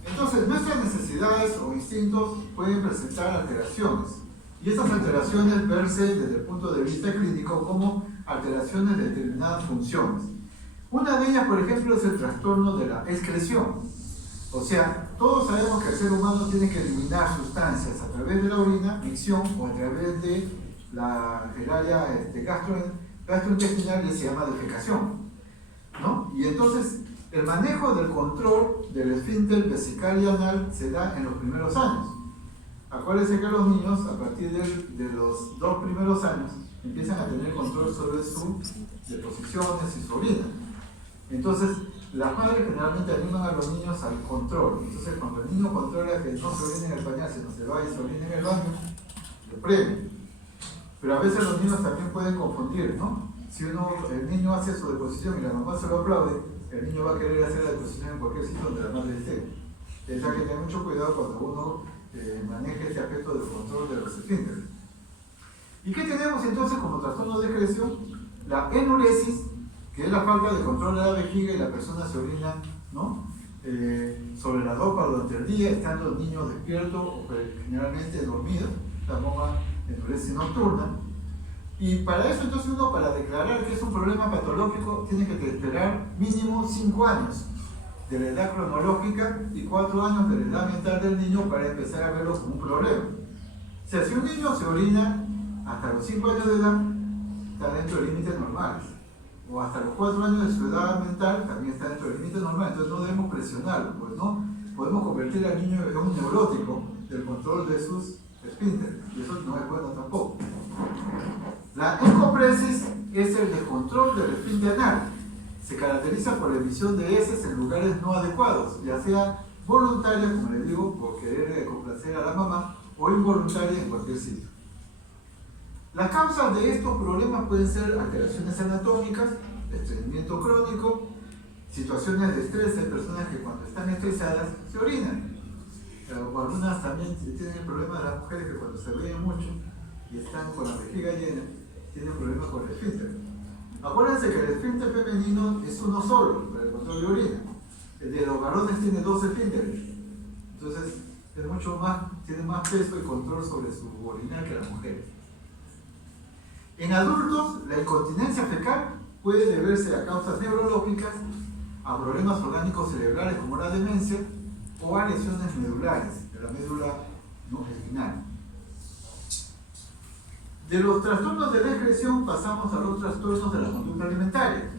Entonces, nuestras necesidades o instintos pueden presentar alteraciones. Y estas alteraciones verse desde el punto de vista clínico como alteraciones de determinadas funciones. Una de ellas, por ejemplo, es el trastorno de la excreción. O sea, todos sabemos que el ser humano tiene que eliminar sustancias a través de la orina, micción, o a través de el área gastrointestinal, y se llama defecación, ¿no? Y entonces, el manejo del control del esfínter vesical y anal se da en los primeros años. Acuérdense que los niños, a partir de los 2 primeros años, empiezan a tener control sobre sus deposiciones y su orina. Entonces, las madres generalmente animan a los niños al control. Entonces, cuando el niño controla que no se orine en el pañal, sino se va y se orina en el baño, lo premia. Pero a veces los niños también pueden confundir, ¿no? Si el niño hace su deposición y la mamá se lo aplaude, el niño va a querer hacer la deposición en cualquier sitio donde la madre esté. Es que tener mucho cuidado cuando uno maneje este aspecto del control de los esfínteres. ¿Y qué tenemos entonces como trastorno de excreción? La enuresis, que es la falta de control de la vejiga y la persona se orina, ¿no? Sobre la ropa durante el día, estando el niño despierto o generalmente dormido, la famosa enuresis nocturna. Y para eso entonces uno, para declarar que es un problema patológico, tiene que esperar mínimo 5 años de la edad cronológica y 4 años de la edad mental del niño para empezar a verlo como un problema. O sea, si un niño se orina hasta los 5 años de edad, está dentro de límites normales. O hasta los 4 años de su edad mental, también está dentro de límites normales. Entonces no debemos presionarlo, pues no podemos convertir al niño en un neurótico del control de sus esfínteres. Y eso no es bueno tampoco. La encopresis es el descontrol del esfínter anal. Se caracteriza por la emisión de heces en lugares no adecuados, ya sea voluntaria, como les digo, por querer complacer a la mamá, o involuntaria en cualquier sitio. Las causas de estos problemas pueden ser alteraciones anatómicas, estreñimiento crónico, situaciones de estrés. Hay personas que cuando están estresadas se orinan. O algunas también tienen el problema de las mujeres que cuando se ríen mucho y están con la vejiga llena, tienen problemas con el esfínter. Acuérdense que el esfínter femenino es uno solo para el control de orina. El de los varones tiene 2 esfínteres. Entonces es mucho más, tiene más peso y control sobre su orina que las mujeres. En adultos, la incontinencia fecal puede deberse a causas neurológicas, a problemas orgánicos cerebrales como la demencia o a lesiones medulares de la médula espinal. De los trastornos de la excreción pasamos a los trastornos de la conducta alimentaria.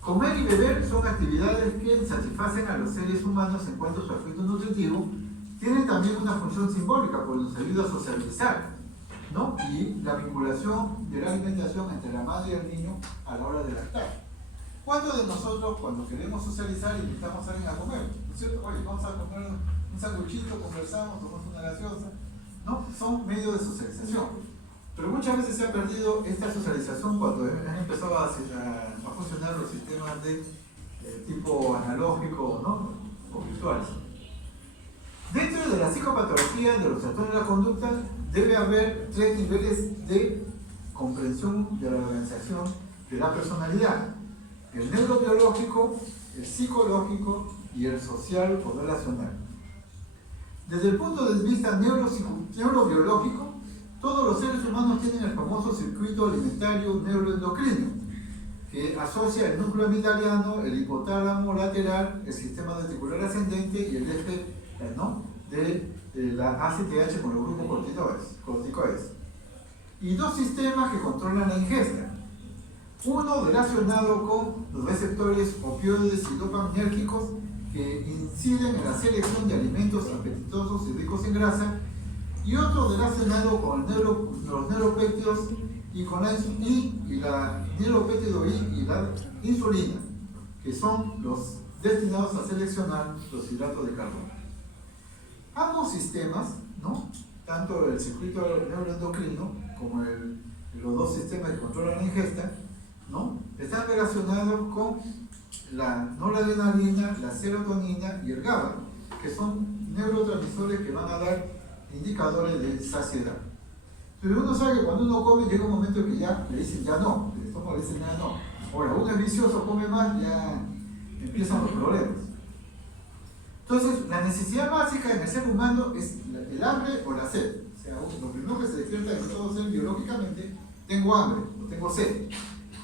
Comer y beber son actividades que satisfacen a los seres humanos en cuanto a su aspecto nutritivo. Tienen también una función simbólica, porque nos ayuda a socializar, ¿no? Y la vinculación de la alimentación entre la madre y el niño a la hora de lactar. ¿Cuántos de nosotros, cuando queremos socializar, invitamos a alguien a comer? ¿No es cierto? Oye, vamos a comer un sanguchito, conversamos, tomamos una gaseosa. ¿No? Son medios de socialización. Pero muchas veces se ha perdido esta socialización cuando han empezado a funcionar los sistemas de tipo analógico, ¿no? O virtuales. Dentro de la psicopatología de los trastornos de la conducta debe haber 3 niveles de comprensión de la organización de la personalidad: el neurobiológico, el psicológico y el social o relacional. Desde el punto de vista neurobiológico, todos los seres humanos tienen el famoso circuito alimentario neuroendocrino, que asocia el núcleo amigdaliano, el hipotálamo lateral, el sistema reticular ascendente y el eje, ¿no?, de la ACTH con los grupos corticoides. Y 2 sistemas que controlan la ingesta. Uno relacionado con los receptores opioides y dopaminérgicos que inciden en la selección de alimentos apetitosos y ricos en grasa, y otro relacionado con los neuropéptidos y con la neuropéptido I y la insulina, que son los destinados a seleccionar los hidratos de carbono. Ambos sistemas, ¿no?, tanto el circuito neuroendocrino como los 2 sistemas que controlan la ingesta, ¿no?, están relacionados con la noradrenalina, la serotonina y el GABA, que son neurotransmisores que van a dar indicadores de saciedad. Pero uno sabe que cuando uno come llega un momento que ya le dicen ya no, el estómago le dice ya no. Ahora, uno es vicioso, come más, ya empiezan los problemas. Entonces, la necesidad básica en el ser humano es el hambre o la sed. O sea, lo primero que se despierta en todo ser biológicamente, tengo hambre o tengo sed.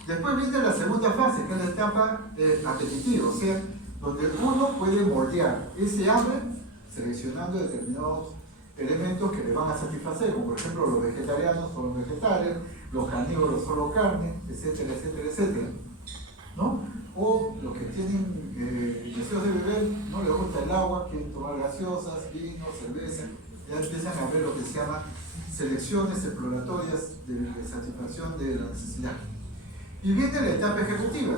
Después viene la segunda fase, que es la etapa apetitiva, o sea, donde uno puede moldear ese hambre seleccionando determinados elementos que le van a satisfacer, como por ejemplo los vegetarianos solo vegetales, los carnívoros solo carne, etcétera, etcétera, etcétera, ¿no? O los que tienen deseos de beber, no les gusta el agua, quieren tomar gaseosas, vino, cerveza, ya empiezan a ver lo que se llama selecciones exploratorias de satisfacción de la necesidad. Y viene la etapa ejecutiva,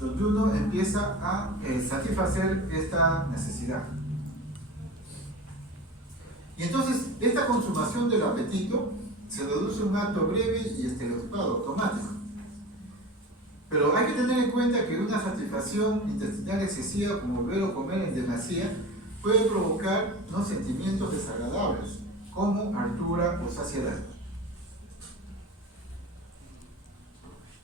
donde uno empieza a satisfacer esta necesidad. Y entonces, esta consumación del apetito se reduce a un acto breve y estereotipado, automático. Pero hay que tener en cuenta que una satisfacción intestinal excesiva, como beber o comer en demasía, puede provocar unos sentimientos desagradables, como hartura o saciedad.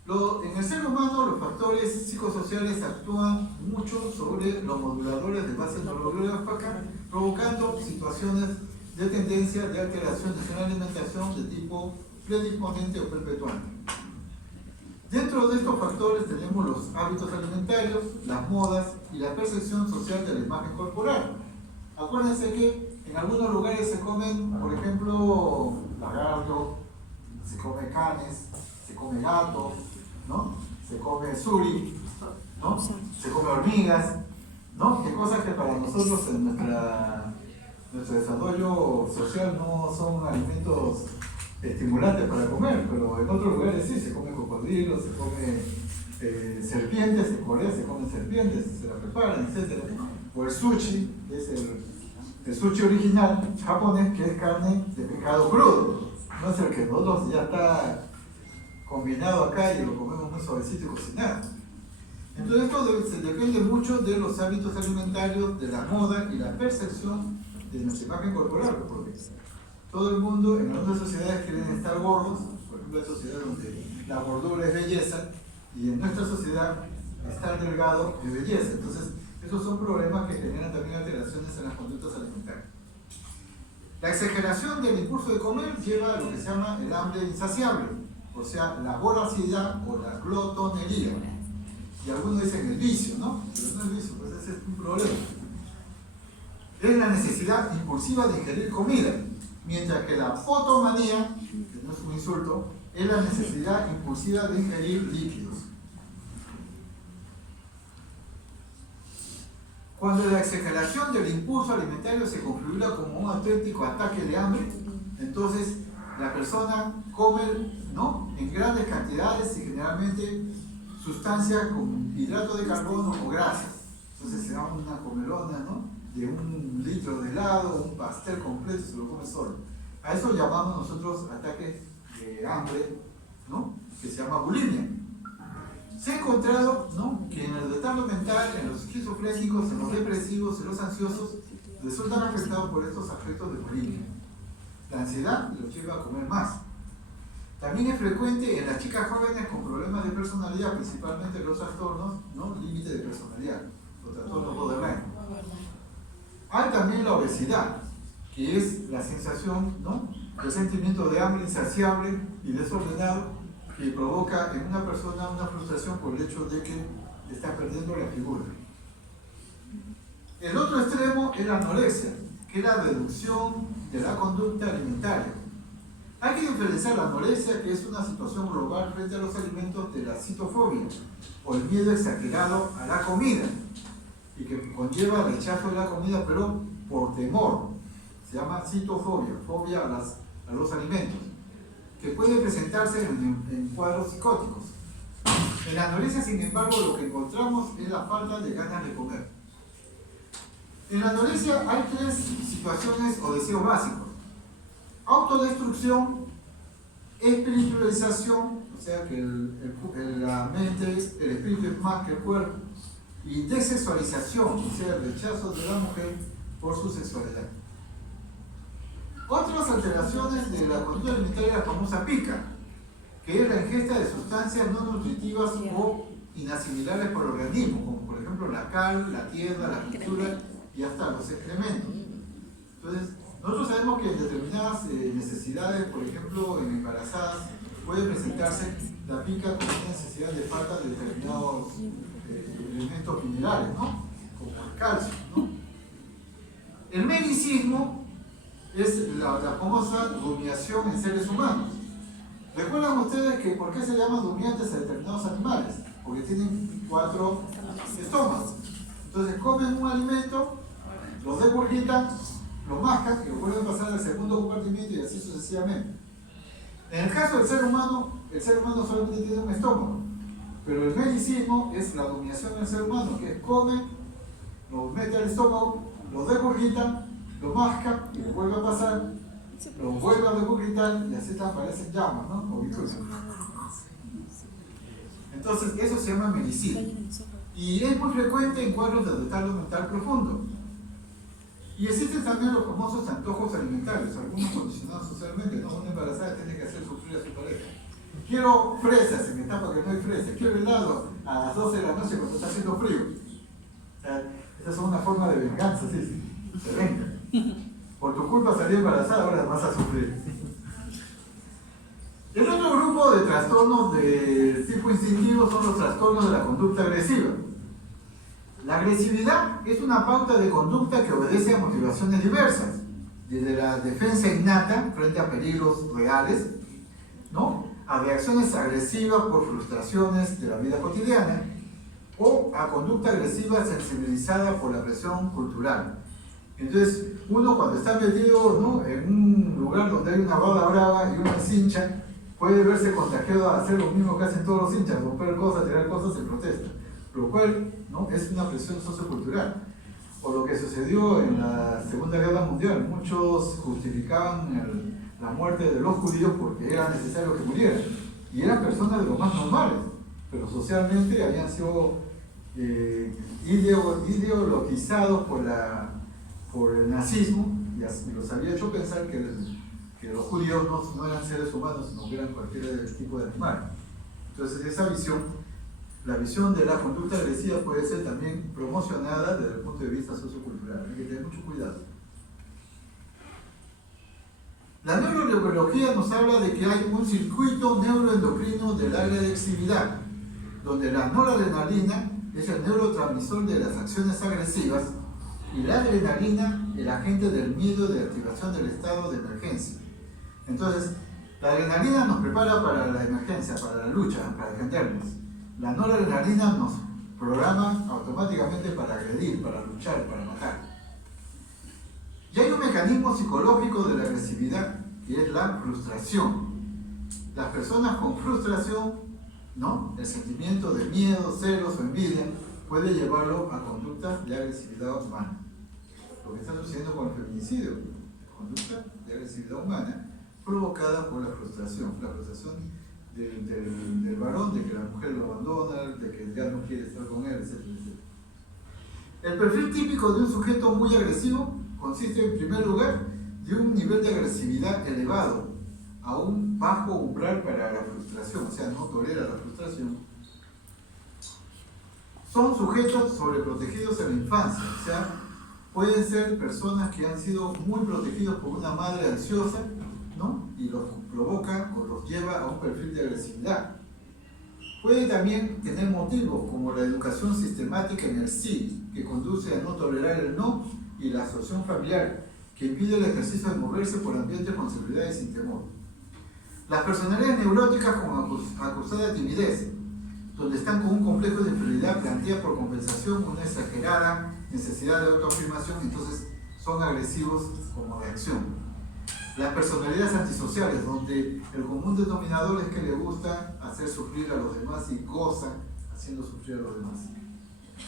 En el ser humano, los factores psicosociales actúan mucho sobre los moduladores de base neurobiológica, provocando situaciones de tendencia de alteración de la alimentación de tipo predisponente o perpetuante. Dentro de estos factores tenemos los hábitos alimentarios, las modas y la percepción social de la imagen corporal. Acuérdense que en algunos lugares se comen, por ejemplo, lagarto, se come canes, se come gato, ¿no?, se come suri, ¿no?, se come hormigas, ¿no?, que cosas que para nosotros en nuestro desarrollo social no son alimentos estimulantes para comer, pero en otros lugares sí, se come cocodrilos, se come serpientes, en Corea se comen serpientes, se la preparan, etc. O el sushi, que es el sushi original japonés, que es carne de pescado crudo, no es el que nosotros ya está combinado acá y lo comemos muy suavecito y cocinado. Entonces esto depende mucho de los hábitos alimentarios, de la moda y la percepción de nuestra imagen corporal, porque todo el mundo en algunas sociedades quieren estar gordos, por ejemplo hay sociedades donde la gordura es belleza, y en nuestra sociedad estar delgado es belleza. Entonces esos son problemas que generan también alteraciones en las conductas alimentarias. La exageración del impulso de comer lleva a lo que se llama el hambre insaciable, o sea, la voracidad o la glotonería. Y algunos dicen el vicio, ¿no? Pero no es vicio, pues ese es un problema. Es la necesidad impulsiva de ingerir comida, mientras que la potomanía, que no es un insulto, es la necesidad impulsiva de ingerir líquidos. Cuando la exageración del impulso alimentario se configura como un auténtico ataque de hambre, entonces la persona come, ¿no?, en grandes cantidades y generalmente sustancias con hidrato de carbono o grasas. Entonces se da una comelona, ¿no?, de 1 litro de helado, un pastel completo, se lo come solo. A eso llamamos nosotros ataques de hambre, ¿no?, que se llama bulimia. Se ha encontrado, ¿no?, que en el retardo mental, en los esquizofrénicos, en los depresivos, en los ansiosos, resultan afectados por estos aspectos de bulimia. La ansiedad los lleva a comer más. También es frecuente en las chicas jóvenes con problemas de personalidad, principalmente los trastornos, ¿no?, límite de personalidad, los trastornos borderline. Hay también la obesidad, que es la sensación, ¿no?, el sentimiento de hambre insaciable y desordenado que provoca en una persona una frustración por el hecho de que está perdiendo la figura. El otro extremo es la anorexia, que es la reducción de la conducta alimentaria. Hay que diferenciar la anorexia, que es una situación global frente a los alimentos, de la citofobia, o el miedo exagerado a la comida, y que conlleva rechazo de la comida, pero por temor. Se llama citofobia, fobia a los alimentos, que puede presentarse en cuadros psicóticos. En la anorexia, sin embargo, lo que encontramos es la falta de ganas de comer. En la anorexia hay 3 situaciones o deseos básicos: autodestrucción, espiritualización, o sea que la mente, el espíritu es más que el cuerpo, y desexualización, o sea el rechazo de la mujer por su sexualidad. Otras alteraciones de la conducta alimentaria, la famosa pica, que es la ingesta de sustancias no nutritivas o inasimilables por el organismo, como por ejemplo la cal, la tierra, la pintura y hasta los excrementos. Entonces, nosotros sabemos que en determinadas necesidades, por ejemplo en embarazadas, puede presentarse la pica como una necesidad de falta de determinados elementos minerales, ¿no?, como el calcio, ¿no? El melicismo es la famosa rumiación en seres humanos. ¿Recuerdan ustedes que por qué se llaman rumiantes a determinados animales? Porque tienen 4 estómagos. Entonces comen un alimento, lo regurgitan, lo mascan y lo vuelven a pasar al segundo compartimiento y así sucesivamente. En el caso del ser humano, el ser humano solamente tiene un estómago, pero el melicismo es la rumiación del ser humano, que es come, lo mete al estómago, lo regurgitan, lo mascan y lo vuelve a pasar, lo vuelve a regurgitar y así aparecen llamas, ¿no?, o virus. Entonces eso se llama melicismo y es muy frecuente en cuadros de retardo mental profundo. Y existen también los famosos antojos alimentarios, algunos condicionados socialmente, ¿no? Una embarazada tiene que hacer sufrir a su pareja. Quiero fresas, se me tapa que no hay fresas. Quiero helado a las 12 de la noche cuando está haciendo frío. O sea, esa es una forma de venganza, sí. Se venga. Por tu culpa salí embarazada, ahora vas a sufrir. El otro grupo de trastornos de tipo instintivo son los trastornos de la conducta agresiva. La agresividad es una pauta de conducta que obedece a motivaciones diversas, desde la defensa innata frente a peligros reales, ¿no?, a reacciones agresivas por frustraciones de la vida cotidiana, o a conducta agresiva sensibilizada por la presión cultural. Entonces, uno cuando está metido, ¿no?, en un lugar donde hay una barra brava y uno es hincha, puede verse contagiado a hacer lo mismo que hacen todos los hinchas, romper cosas, tirar cosas en protesta, lo cual, ¿no?, es una presión sociocultural. Por lo que sucedió en la Segunda Guerra Mundial, muchos justificaban la muerte de los judíos porque era necesario que murieran, y eran personas de lo más normales, pero socialmente habían sido ideologizados por el nazismo, y los había hecho pensar que los judíos no eran seres humanos, sino que eran cualquier tipo de animal. Entonces esa visión, la visión de la conducta agresiva, puede ser también promocionada desde el punto de vista sociocultural. Hay que tener mucho cuidado. La neurobiología nos habla de que hay un circuito neuroendocrino del área de excitabilidad, donde la noradrenalina es el neurotransmisor de las acciones agresivas y la adrenalina el agente del miedo de activación del estado de emergencia. Entonces, la adrenalina nos prepara para la emergencia, para la lucha, para defendernos. La noradrenalina nos programa automáticamente para agredir, para luchar, para matar. Y hay un mecanismo psicológico de la agresividad, que es la frustración. Las personas con frustración ¿no? El sentimiento de miedo, celos o envidia puede llevarlo a conductas de agresividad humana. Lo que está sucediendo con el feminicidio, conducta de agresividad humana provocada por la frustración del varón, de que la mujer lo abandona, de que ya no quiere estar con él, etc. El perfil típico de un sujeto muy agresivo consiste en primer lugar de un nivel de agresividad elevado a un bajo umbral para la frustración, o sea, no tolera la frustración. Son sujetos sobreprotegidos en la infancia, o sea, pueden ser personas que han sido muy protegidos por una madre ansiosa, ¿no? Y los provoca o los lleva a un perfil de agresividad. Puede también tener motivos como la educación sistemática en el sí, que conduce a no tolerar el no, y la asociación familiar, que impide el ejercicio de moverse por ambientes con seguridad y sin temor. Las personalidades neuróticas con acusada timidez, donde están con un complejo de inferioridad plantea por compensación una exagerada necesidad de autoafirmación, entonces son agresivos como reacción. Las personalidades antisociales, donde el común denominador es que le gusta hacer sufrir a los demás y goza haciendo sufrir a los demás,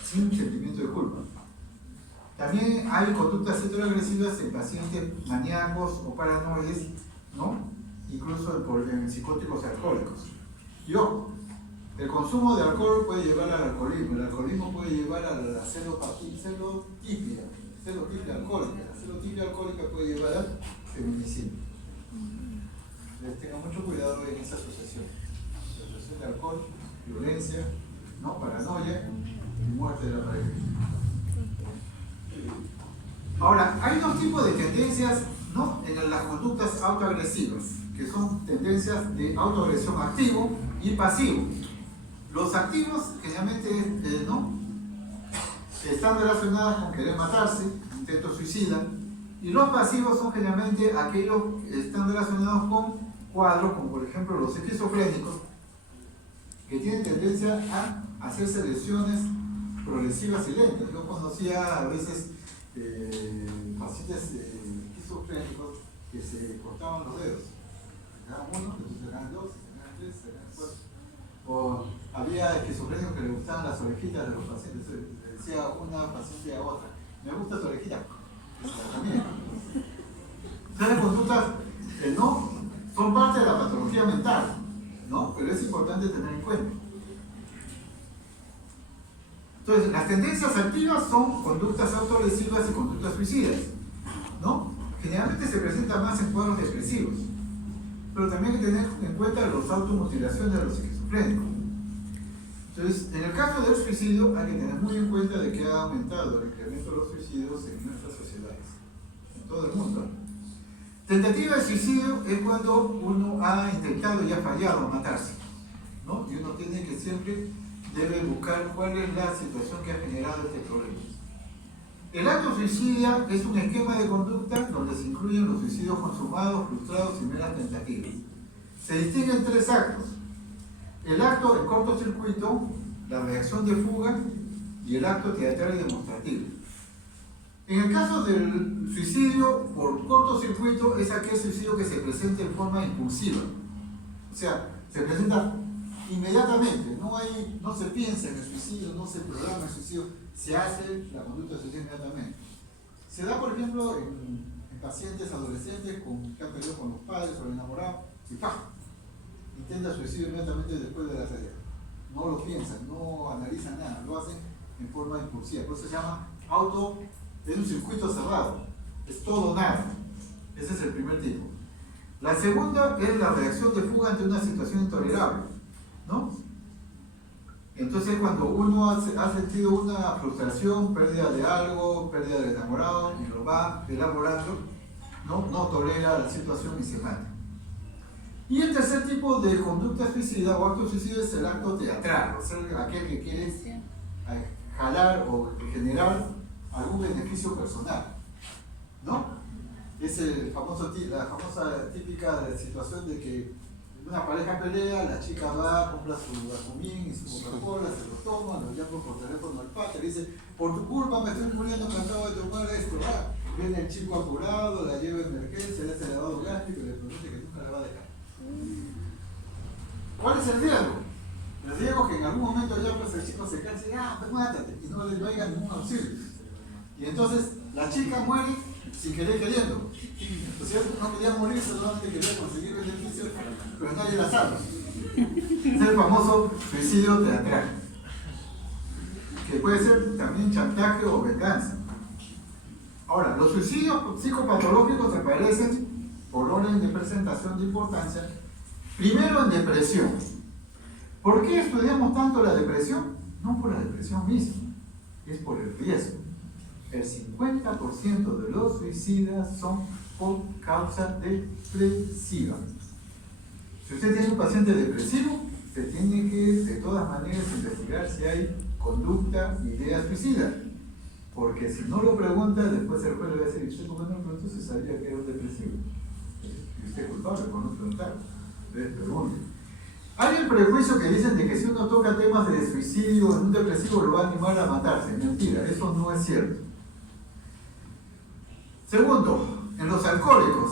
sin sentimiento de culpa. También hay conductas heteroagresivas en pacientes maníacos o paranoides, ¿no? Incluso en psicóticos y alcohólicos. Y ojo, el consumo de alcohol puede llevar al alcoholismo, el alcoholismo puede llevar a la celotipia alcohólica, la celotipia alcohólica puede llevar al feminicidio. Tengan mucho cuidado en esa asociación. La asociación de alcohol, violencia, ¿no? Paranoia y muerte de la pareja. Ahora, hay dos tipos de tendencias, ¿no? En las conductas autoagresivas, que son tendencias de autoagresión activo y pasivo. Los activos, generalmente, ¿no? Están relacionados con querer matarse, intento suicida, y los pasivos son generalmente aquellos que están relacionados con cuadros, como por ejemplo los esquizofrénicos, que tienen tendencia a hacerse lesiones progresivas y lentas. Yo conocía a veces pacientes esquizofrénicos que se cortaban los dedos. Eran uno, entonces eran dos, eran tres, eran cuatro. O había esquizofrénicos que le gustaban las orejitas de los pacientes. Le decía una paciente a otra, me gusta tu orejita. También. Entonces, conductas no son parte de la patología mental, ¿no? Pero es importante tener en cuenta. Entonces, las tendencias activas son conductas autolesivas y conductas suicidas, ¿no? Generalmente se presentan más en cuadros depresivos, pero también hay que tener en cuenta las automutilaciones de los esquizofrénicos. Entonces, en el caso del suicidio, hay que tener muy en cuenta de que ha aumentado el incremento de los suicidios en nuestras sociedades, en todo el mundo. Tentativa de suicidio es cuando uno ha intentado y ha fallado a matarse, ¿no? Y uno tiene que siempre debe buscar cuál es la situación que ha generado este problema. El acto suicida es un esquema de conducta donde se incluyen los suicidios consumados, frustrados y meras tentativas. Se distinguen tres actos: el acto de cortocircuito, la reacción de fuga y el acto teatral y demostrativo. En el caso del suicidio por cortocircuito es aquel suicidio que se presenta en forma impulsiva, o sea, se presenta inmediatamente, no se piensa en el suicidio, no se programa el suicidio, se hace la conducta de suicidio inmediatamente. Se da, por ejemplo, en pacientes adolescentes que han peleado con los padres o el enamorado y ¡pah! Intenta suicidio inmediatamente después de la salida. No lo piensan, no analizan nada, lo hacen en forma impulsiva. Por eso se llama es un circuito cerrado, es todo o nada. Ese es el primer tipo. La segunda es la reacción de fuga ante una situación intolerable, ¿no? Entonces, cuando uno ha sentido una frustración, pérdida de algo, pérdida del enamorado, y lo va elaborando, no tolera la situación y se mata. Y el tercer tipo de conducta suicida o acto suicida es el acto teatral, o sea, aquel que quiere jalar o generar algún beneficio personal, ¿no? Es la famosa típica situación de que una pareja pelea, la chica va, compra su Basumín y su Coca-Cola, se lo toma, lo llama por teléfono al padre, le dice, por tu culpa me estoy muriendo, me acabo de tomar esto, ¿verdad? Viene el chico apurado, la lleva a emergencia, le hace lavado gástrico y le promete que nunca la va a dejar. ¿Cuál es el diálogo? Les digo que en algún momento ya pues el chico se cansa y pues mátate, y no le llega ningún auxilio. Y entonces la chica muere sin querer queriendo. ¿No es cierto? No quería morir, solamente quería conseguir beneficios, pero nadie la salva. Es el famoso suicidio teatral, que puede ser también chantaje o venganza. Ahora, los suicidios psicopatológicos aparecen por orden de presentación de importancia, primero en depresión. ¿Por qué estudiamos tanto la depresión? No por la depresión misma, es por el riesgo. El 50% de los suicidas son por causa depresiva. Si usted tiene un paciente depresivo, se tiene que de todas maneras investigar si hay conducta, idea suicida. Porque si no lo pregunta, después el juez le va a decir: ¿usted por qué no lo preguntó si sabía que era un depresivo? Y usted es culpable por no preguntar. Entonces pregunte. Hay el prejuicio que dicen de que si uno toca temas de suicidio en un depresivo lo va a animar a matarse. Mentira, eso no es cierto. Segundo, en los alcohólicos,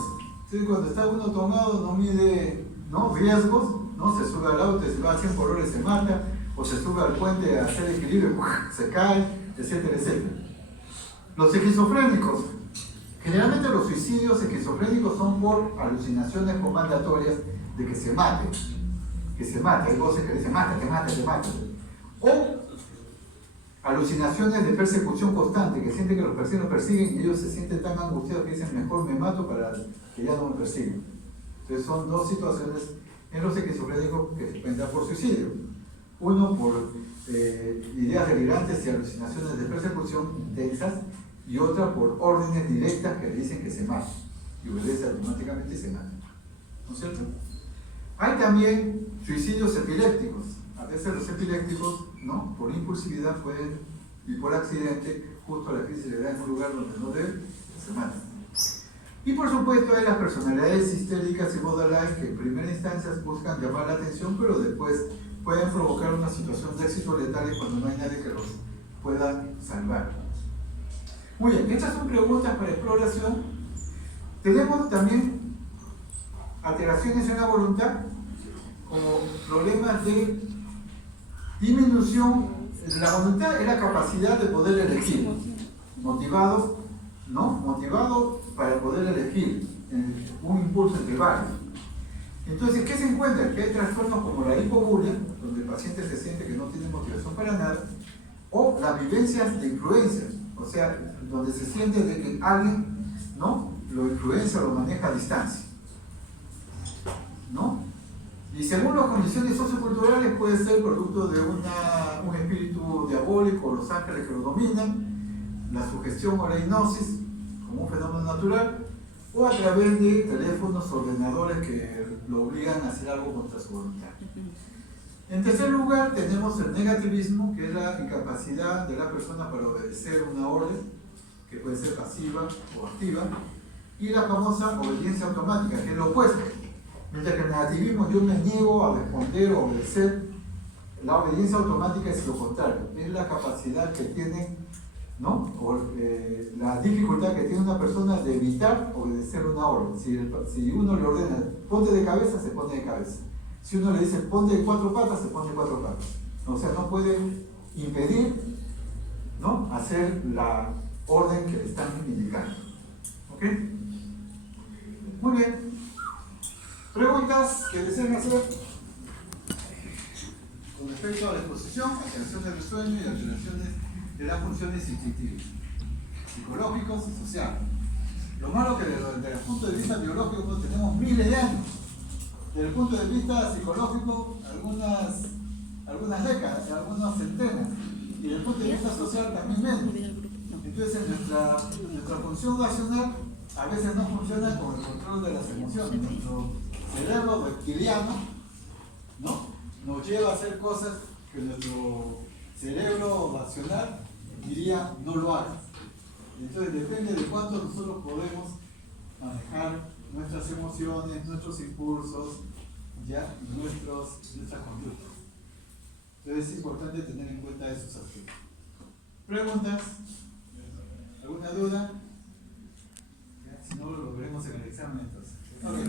¿sí? Cuando está uno tomado no mide riesgos, ¿no? Se sube al auto, se va a 100 por hora y se mata, o se sube al puente a hacer equilibrio, se cae, etcétera, etcétera. Los esquizofrénicos, generalmente los suicidios esquizofrénicos son por alucinaciones comandatorias de que se mate. Hay voces que dicen: mátate. O alucinaciones de persecución constante, que sienten que los persiguen y ellos se sienten tan angustiados que dicen: mejor me mato para que ya no me persigan. Entonces son dos situaciones en los esquizofrénicos que se pueden dar por suicidio. Uno por ideas delirantes y alucinaciones de persecución intensas, y otra por órdenes directas que le dicen que se maten, y obedece automáticamente y se mata. ¿No es cierto? Hay también suicidios epilépticos. A veces los epilépticos, ¿no?, por impulsividad pueden, y por accidente, justo a la crisis le da en un lugar donde no debe, se matan. Y por supuesto hay las personalidades histéricas y borderline que en primera instancia buscan llamar la atención, pero después pueden provocar una situación de éxito letales cuando no hay nadie que los pueda salvar. Muy bien, estas son preguntas para exploración. Tenemos también alteraciones en la voluntad, como problemas de disminución. La voluntad es la capacidad de poder elegir, motivado para poder elegir un impulso entre varios. Entonces, ¿qué se encuentra? Que hay trastornos como la hipobulia, donde el paciente se siente que no tiene motivación para nada, o las vivencias de influencia, o sea, donde se siente de que alguien, ¿no?, lo influencia o lo maneja a distancia, ¿no? Y según las condiciones socioculturales puede ser producto de un espíritu diabólico, los ángeles que lo dominan, la sugestión o la hipnosis como un fenómeno natural, o a través de teléfonos o ordenadores que lo obligan a hacer algo contra su voluntad. En tercer lugar tenemos el negativismo, que es la incapacidad de la persona para obedecer una orden, que puede ser pasiva o activa, y la famosa obediencia automática, que es lo opuesto. Mientras que el negativismo, yo me niego a responder o obedecer, la obediencia automática es lo contrario, es la capacidad que tiene, ¿no?, la dificultad que tiene una persona de evitar obedecer una orden. Si uno le ordena ponte de cabeza, se pone de cabeza. Si uno le dice ponte de cuatro patas, se pone de cuatro patas. O sea, no puede impedir, ¿no?, hacer la orden que le están indicando. ¿Ok? Muy bien. ¿Preguntas que deseen hacer con respecto a la exposición, alteraciones del sueño y alteraciones de las funciones instintivas, psicológicos y sociales? Lo malo que desde el punto de vista biológico no tenemos miles de años. Desde el punto de vista psicológico, algunas décadas, algunas centenas. Y desde el punto de vista social también menos. Entonces nuestra función racional a veces no funciona con el control de las emociones. Nuestro cerebro reptiliano, ¿no?, nos lleva a hacer cosas que nuestro cerebro racional diría no lo hagas. Entonces depende de cuánto nosotros podemos manejar nuestras emociones, nuestros impulsos, ¿ya?, y nuestras conductas. Entonces es importante tener en cuenta esos aspectos. ¿Preguntas? ¿Alguna duda? Si no, lo veremos en el examen entonces. Okay.